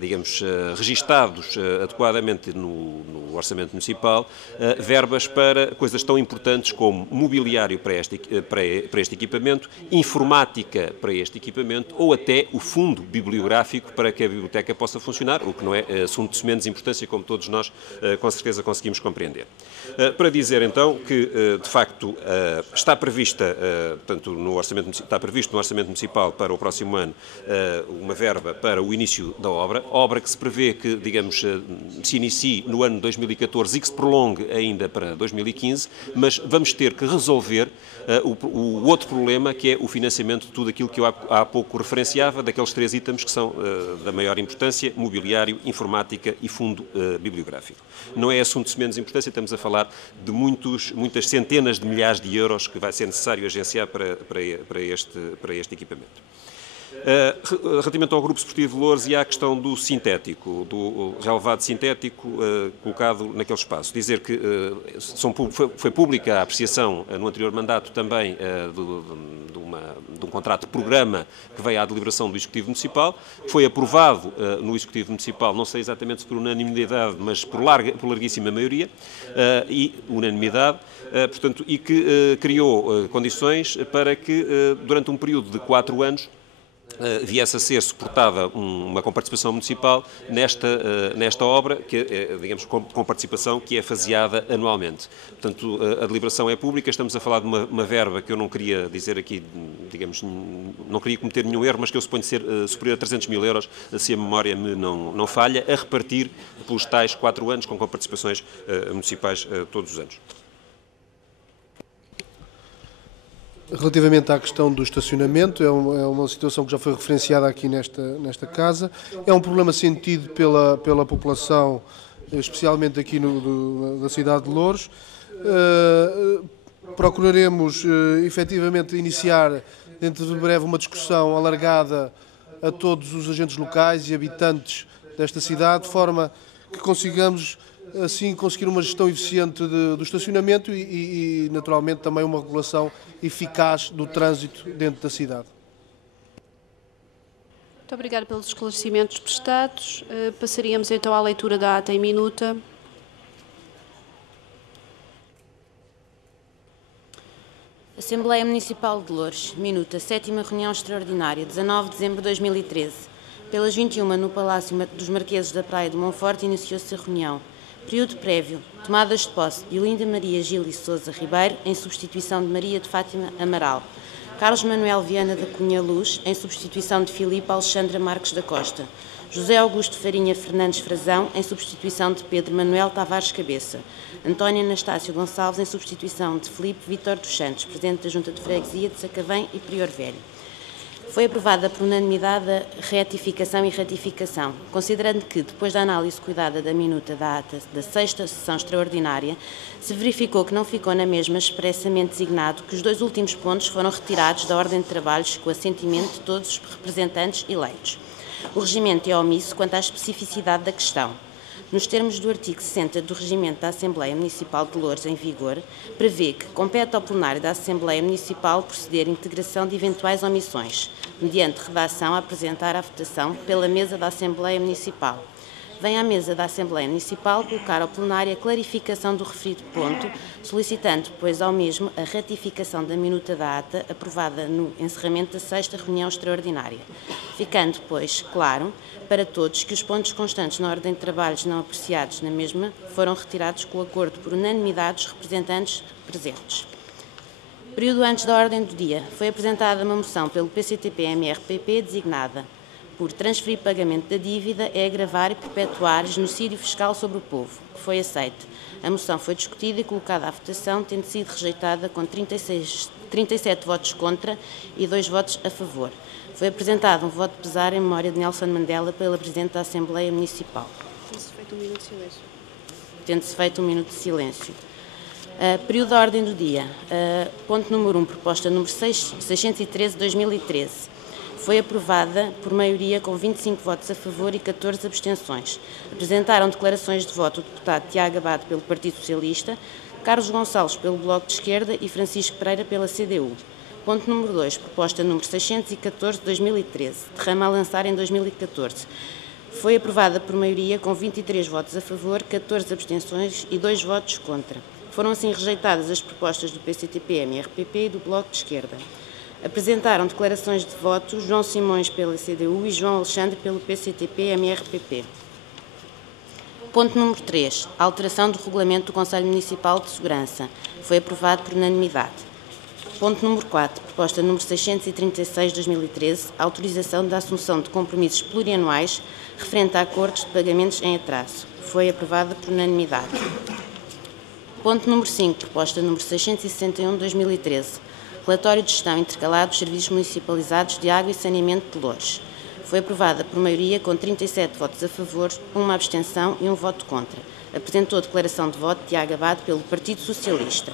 digamos, registados adequadamente no Orçamento Municipal verbas para coisas tão importantes como mobiliário para este equipamento, informática para este equipamento ou até o fundo bibliográfico para que a biblioteca possa funcionar, o que não é assunto de menos importância, como todos nós com certeza conseguimos compreender. Para dizer então que, de facto, está prevista, portanto, está previsto no Orçamento Municipal para o próximo ano uma verba para o início da obra que se prevê que, digamos, se inicie no ano 2014 e que se prolongue ainda para 2015, mas vamos ter que resolver o outro problema, que é o financiamento de tudo aquilo que eu há pouco referenciava, daqueles 3 itens que são da maior importância: mobiliário, informática e fundo bibliográfico. Não é assunto de menos importância, estamos a falar de muitas centenas de milhares de euros que vai ser necessário agenciar para este equipamento. Relativamente ao Grupo Esportivo de Loures e à questão do sintético, do relevado sintético colocado naquele espaço, dizer que foi pública a apreciação no anterior mandato também de um contrato de programa que veio à deliberação do Executivo Municipal, foi aprovado no Executivo Municipal, não sei exatamente se por unanimidade, mas por larguíssima maioria e unanimidade, portanto, e que criou condições para que durante um período de 4 anos viesse a ser suportada uma comparticipação municipal nesta obra, que é, digamos, com participação que é faseada anualmente. Portanto, a deliberação é pública, estamos a falar de uma verba que eu não queria dizer aqui, digamos, não queria cometer nenhum erro, mas que eu suponho ser superior a 300 mil euros, se a memória me não falha, a repartir pelos tais 4 anos, com participações municipais todos os anos. Relativamente à questão do estacionamento, é uma situação que já foi referenciada aqui nesta casa. É um problema sentido pela população, especialmente aqui da cidade de Loures. Procuraremos efetivamente iniciar dentro de breve uma discussão alargada a todos os agentes locais e habitantes desta cidade, de forma que consigamos assim conseguir uma gestão eficiente do estacionamento e naturalmente também uma regulação eficaz do trânsito dentro da cidade. Muito obrigada pelos esclarecimentos prestados. Passaríamos então à leitura da ata em minuta. Assembleia Municipal de Loures, minuta, 7ª reunião extraordinária, 19 de dezembro de 2013. Pelas 21 no Palácio dos Marqueses da Praia do Monforte iniciou-se a reunião. Período prévio, tomadas de posse de Olinda Maria Gil e Sousa Ribeiro, em substituição de Maria de Fátima Amaral. Carlos Manuel Viana da Cunha Luz, em substituição de Filipe Alexandra Marques da Costa. José Augusto Farinha Fernandes Frazão, em substituição de Pedro Manuel Tavares Cabeça. António Anastácio Gonçalves, em substituição de Filipe Vítor dos Santos, Presidente da Junta de Freguesia de Sacavém e Prior Velho. Foi aprovada por unanimidade a retificação e ratificação, considerando que, depois da análise cuidada da minuta da ata da 6ª sessão extraordinária, se verificou que não ficou na mesma expressamente designado que os 2 últimos pontos foram retirados da ordem de trabalhos com assentimento de todos os representantes eleitos. O regimento é omisso quanto à especificidade da questão. Nos termos do artigo 60 do Regimento da Assembleia Municipal de Loures em vigor, prevê que compete ao plenário da Assembleia Municipal proceder à integração de eventuais omissões, mediante redação a apresentar à votação pela mesa da Assembleia Municipal. Vem à mesa da Assembleia Municipal colocar ao plenário a clarificação do referido ponto, solicitando, depois ao mesmo, a ratificação da minuta da ata aprovada no encerramento da 6ª reunião extraordinária, ficando, pois, claro para todos que os pontos constantes na ordem de trabalhos não apreciados na mesma foram retirados com o acordo por unanimidade dos representantes presentes. Período antes da ordem do dia, foi apresentada uma moção pelo PCTP-MRPP designada por transferir pagamento da dívida é agravar e perpetuar genocídio fiscal sobre o povo, que foi aceito. A moção foi discutida e colocada à votação, tendo sido rejeitada com 37 votos contra e 2 votos a favor. Foi apresentado um voto de pesar em memória de Nelson Mandela pela Presidente da Assembleia Municipal. Tendo-se feito um minuto de silêncio. Tendo-se feito um minuto de silêncio. Período da ordem do dia. Ponto número 1, proposta número 613 de 2013. Foi aprovada por maioria com 25 votos a favor e 14 abstenções. Apresentaram declarações de voto o deputado Tiago Abado pelo Partido Socialista, Carlos Gonçalves pelo Bloco de Esquerda e Francisco Pereira pela CDU. Ponto número 2, proposta número 614 de 2013, derrama a lançar em 2014. Foi aprovada por maioria com 23 votos a favor, 14 abstenções e 2 votos contra. Foram assim rejeitadas as propostas do PCTP-MRPP e do Bloco de Esquerda. Apresentaram declarações de voto João Simões pela CDU e João Alexandre pelo PCTP-MRPP. Ponto número 3. Alteração do Regulamento do Conselho Municipal de Segurança. Foi aprovado por unanimidade. Ponto número 4. Proposta número 636 de 2013. Autorização da assunção de compromissos plurianuais referente a acordos de pagamentos em atraso. Foi aprovada por unanimidade. Ponto número 5. Proposta número 661 de 2013. Relatório de gestão intercalado dos serviços municipalizados de água e saneamento de Loures. Foi aprovada por maioria com 37 votos a favor, uma abstenção e um voto contra. Apresentou a declaração de voto Tiago Abado pelo Partido Socialista.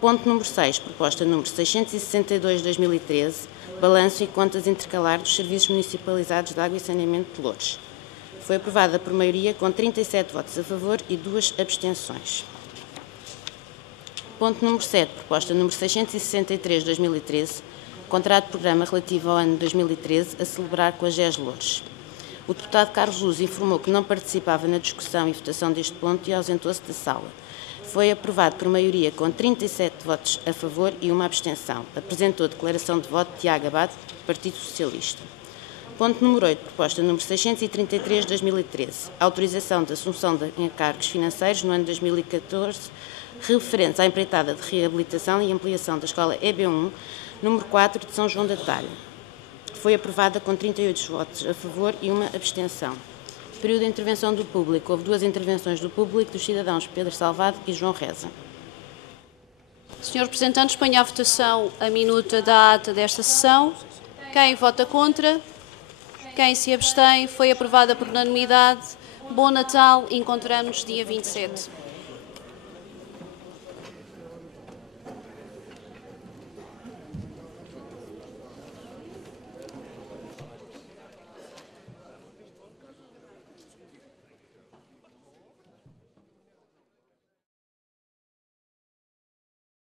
Ponto número 6. Proposta número 662 de 2013. Balanço e contas intercalar dos serviços municipalizados de água e saneamento de Loures. Foi aprovada por maioria com 37 votos a favor e 2 abstenções. Ponto número 7, proposta número 663 de 2013, contrato de programa relativo ao ano 2013 a celebrar com a GES Loures. O deputado Carlos Luz informou que não participava na discussão e votação deste ponto e ausentou-se da sala. Foi aprovado por maioria com 37 votos a favor e uma abstenção. Apresentou a declaração de voto Tiago Abado, Partido Socialista. Ponto número 8, proposta número 633 de 2013, autorização de assunção de encargos financeiros no ano 2014, referentes à empreitada de reabilitação e ampliação da escola EB1, número 4 de São João da Talha. Foi aprovada com 38 votos a favor e uma abstenção. Período de intervenção do público. Houve 2 intervenções do público, dos cidadãos Pedro Salvado e João Reza. Sr. Representante, exponho à votação a minuta da ata desta sessão. Quem vota contra? Quem se abstém? Foi aprovada por unanimidade. Bom Natal. Encontramos-nos dia 27.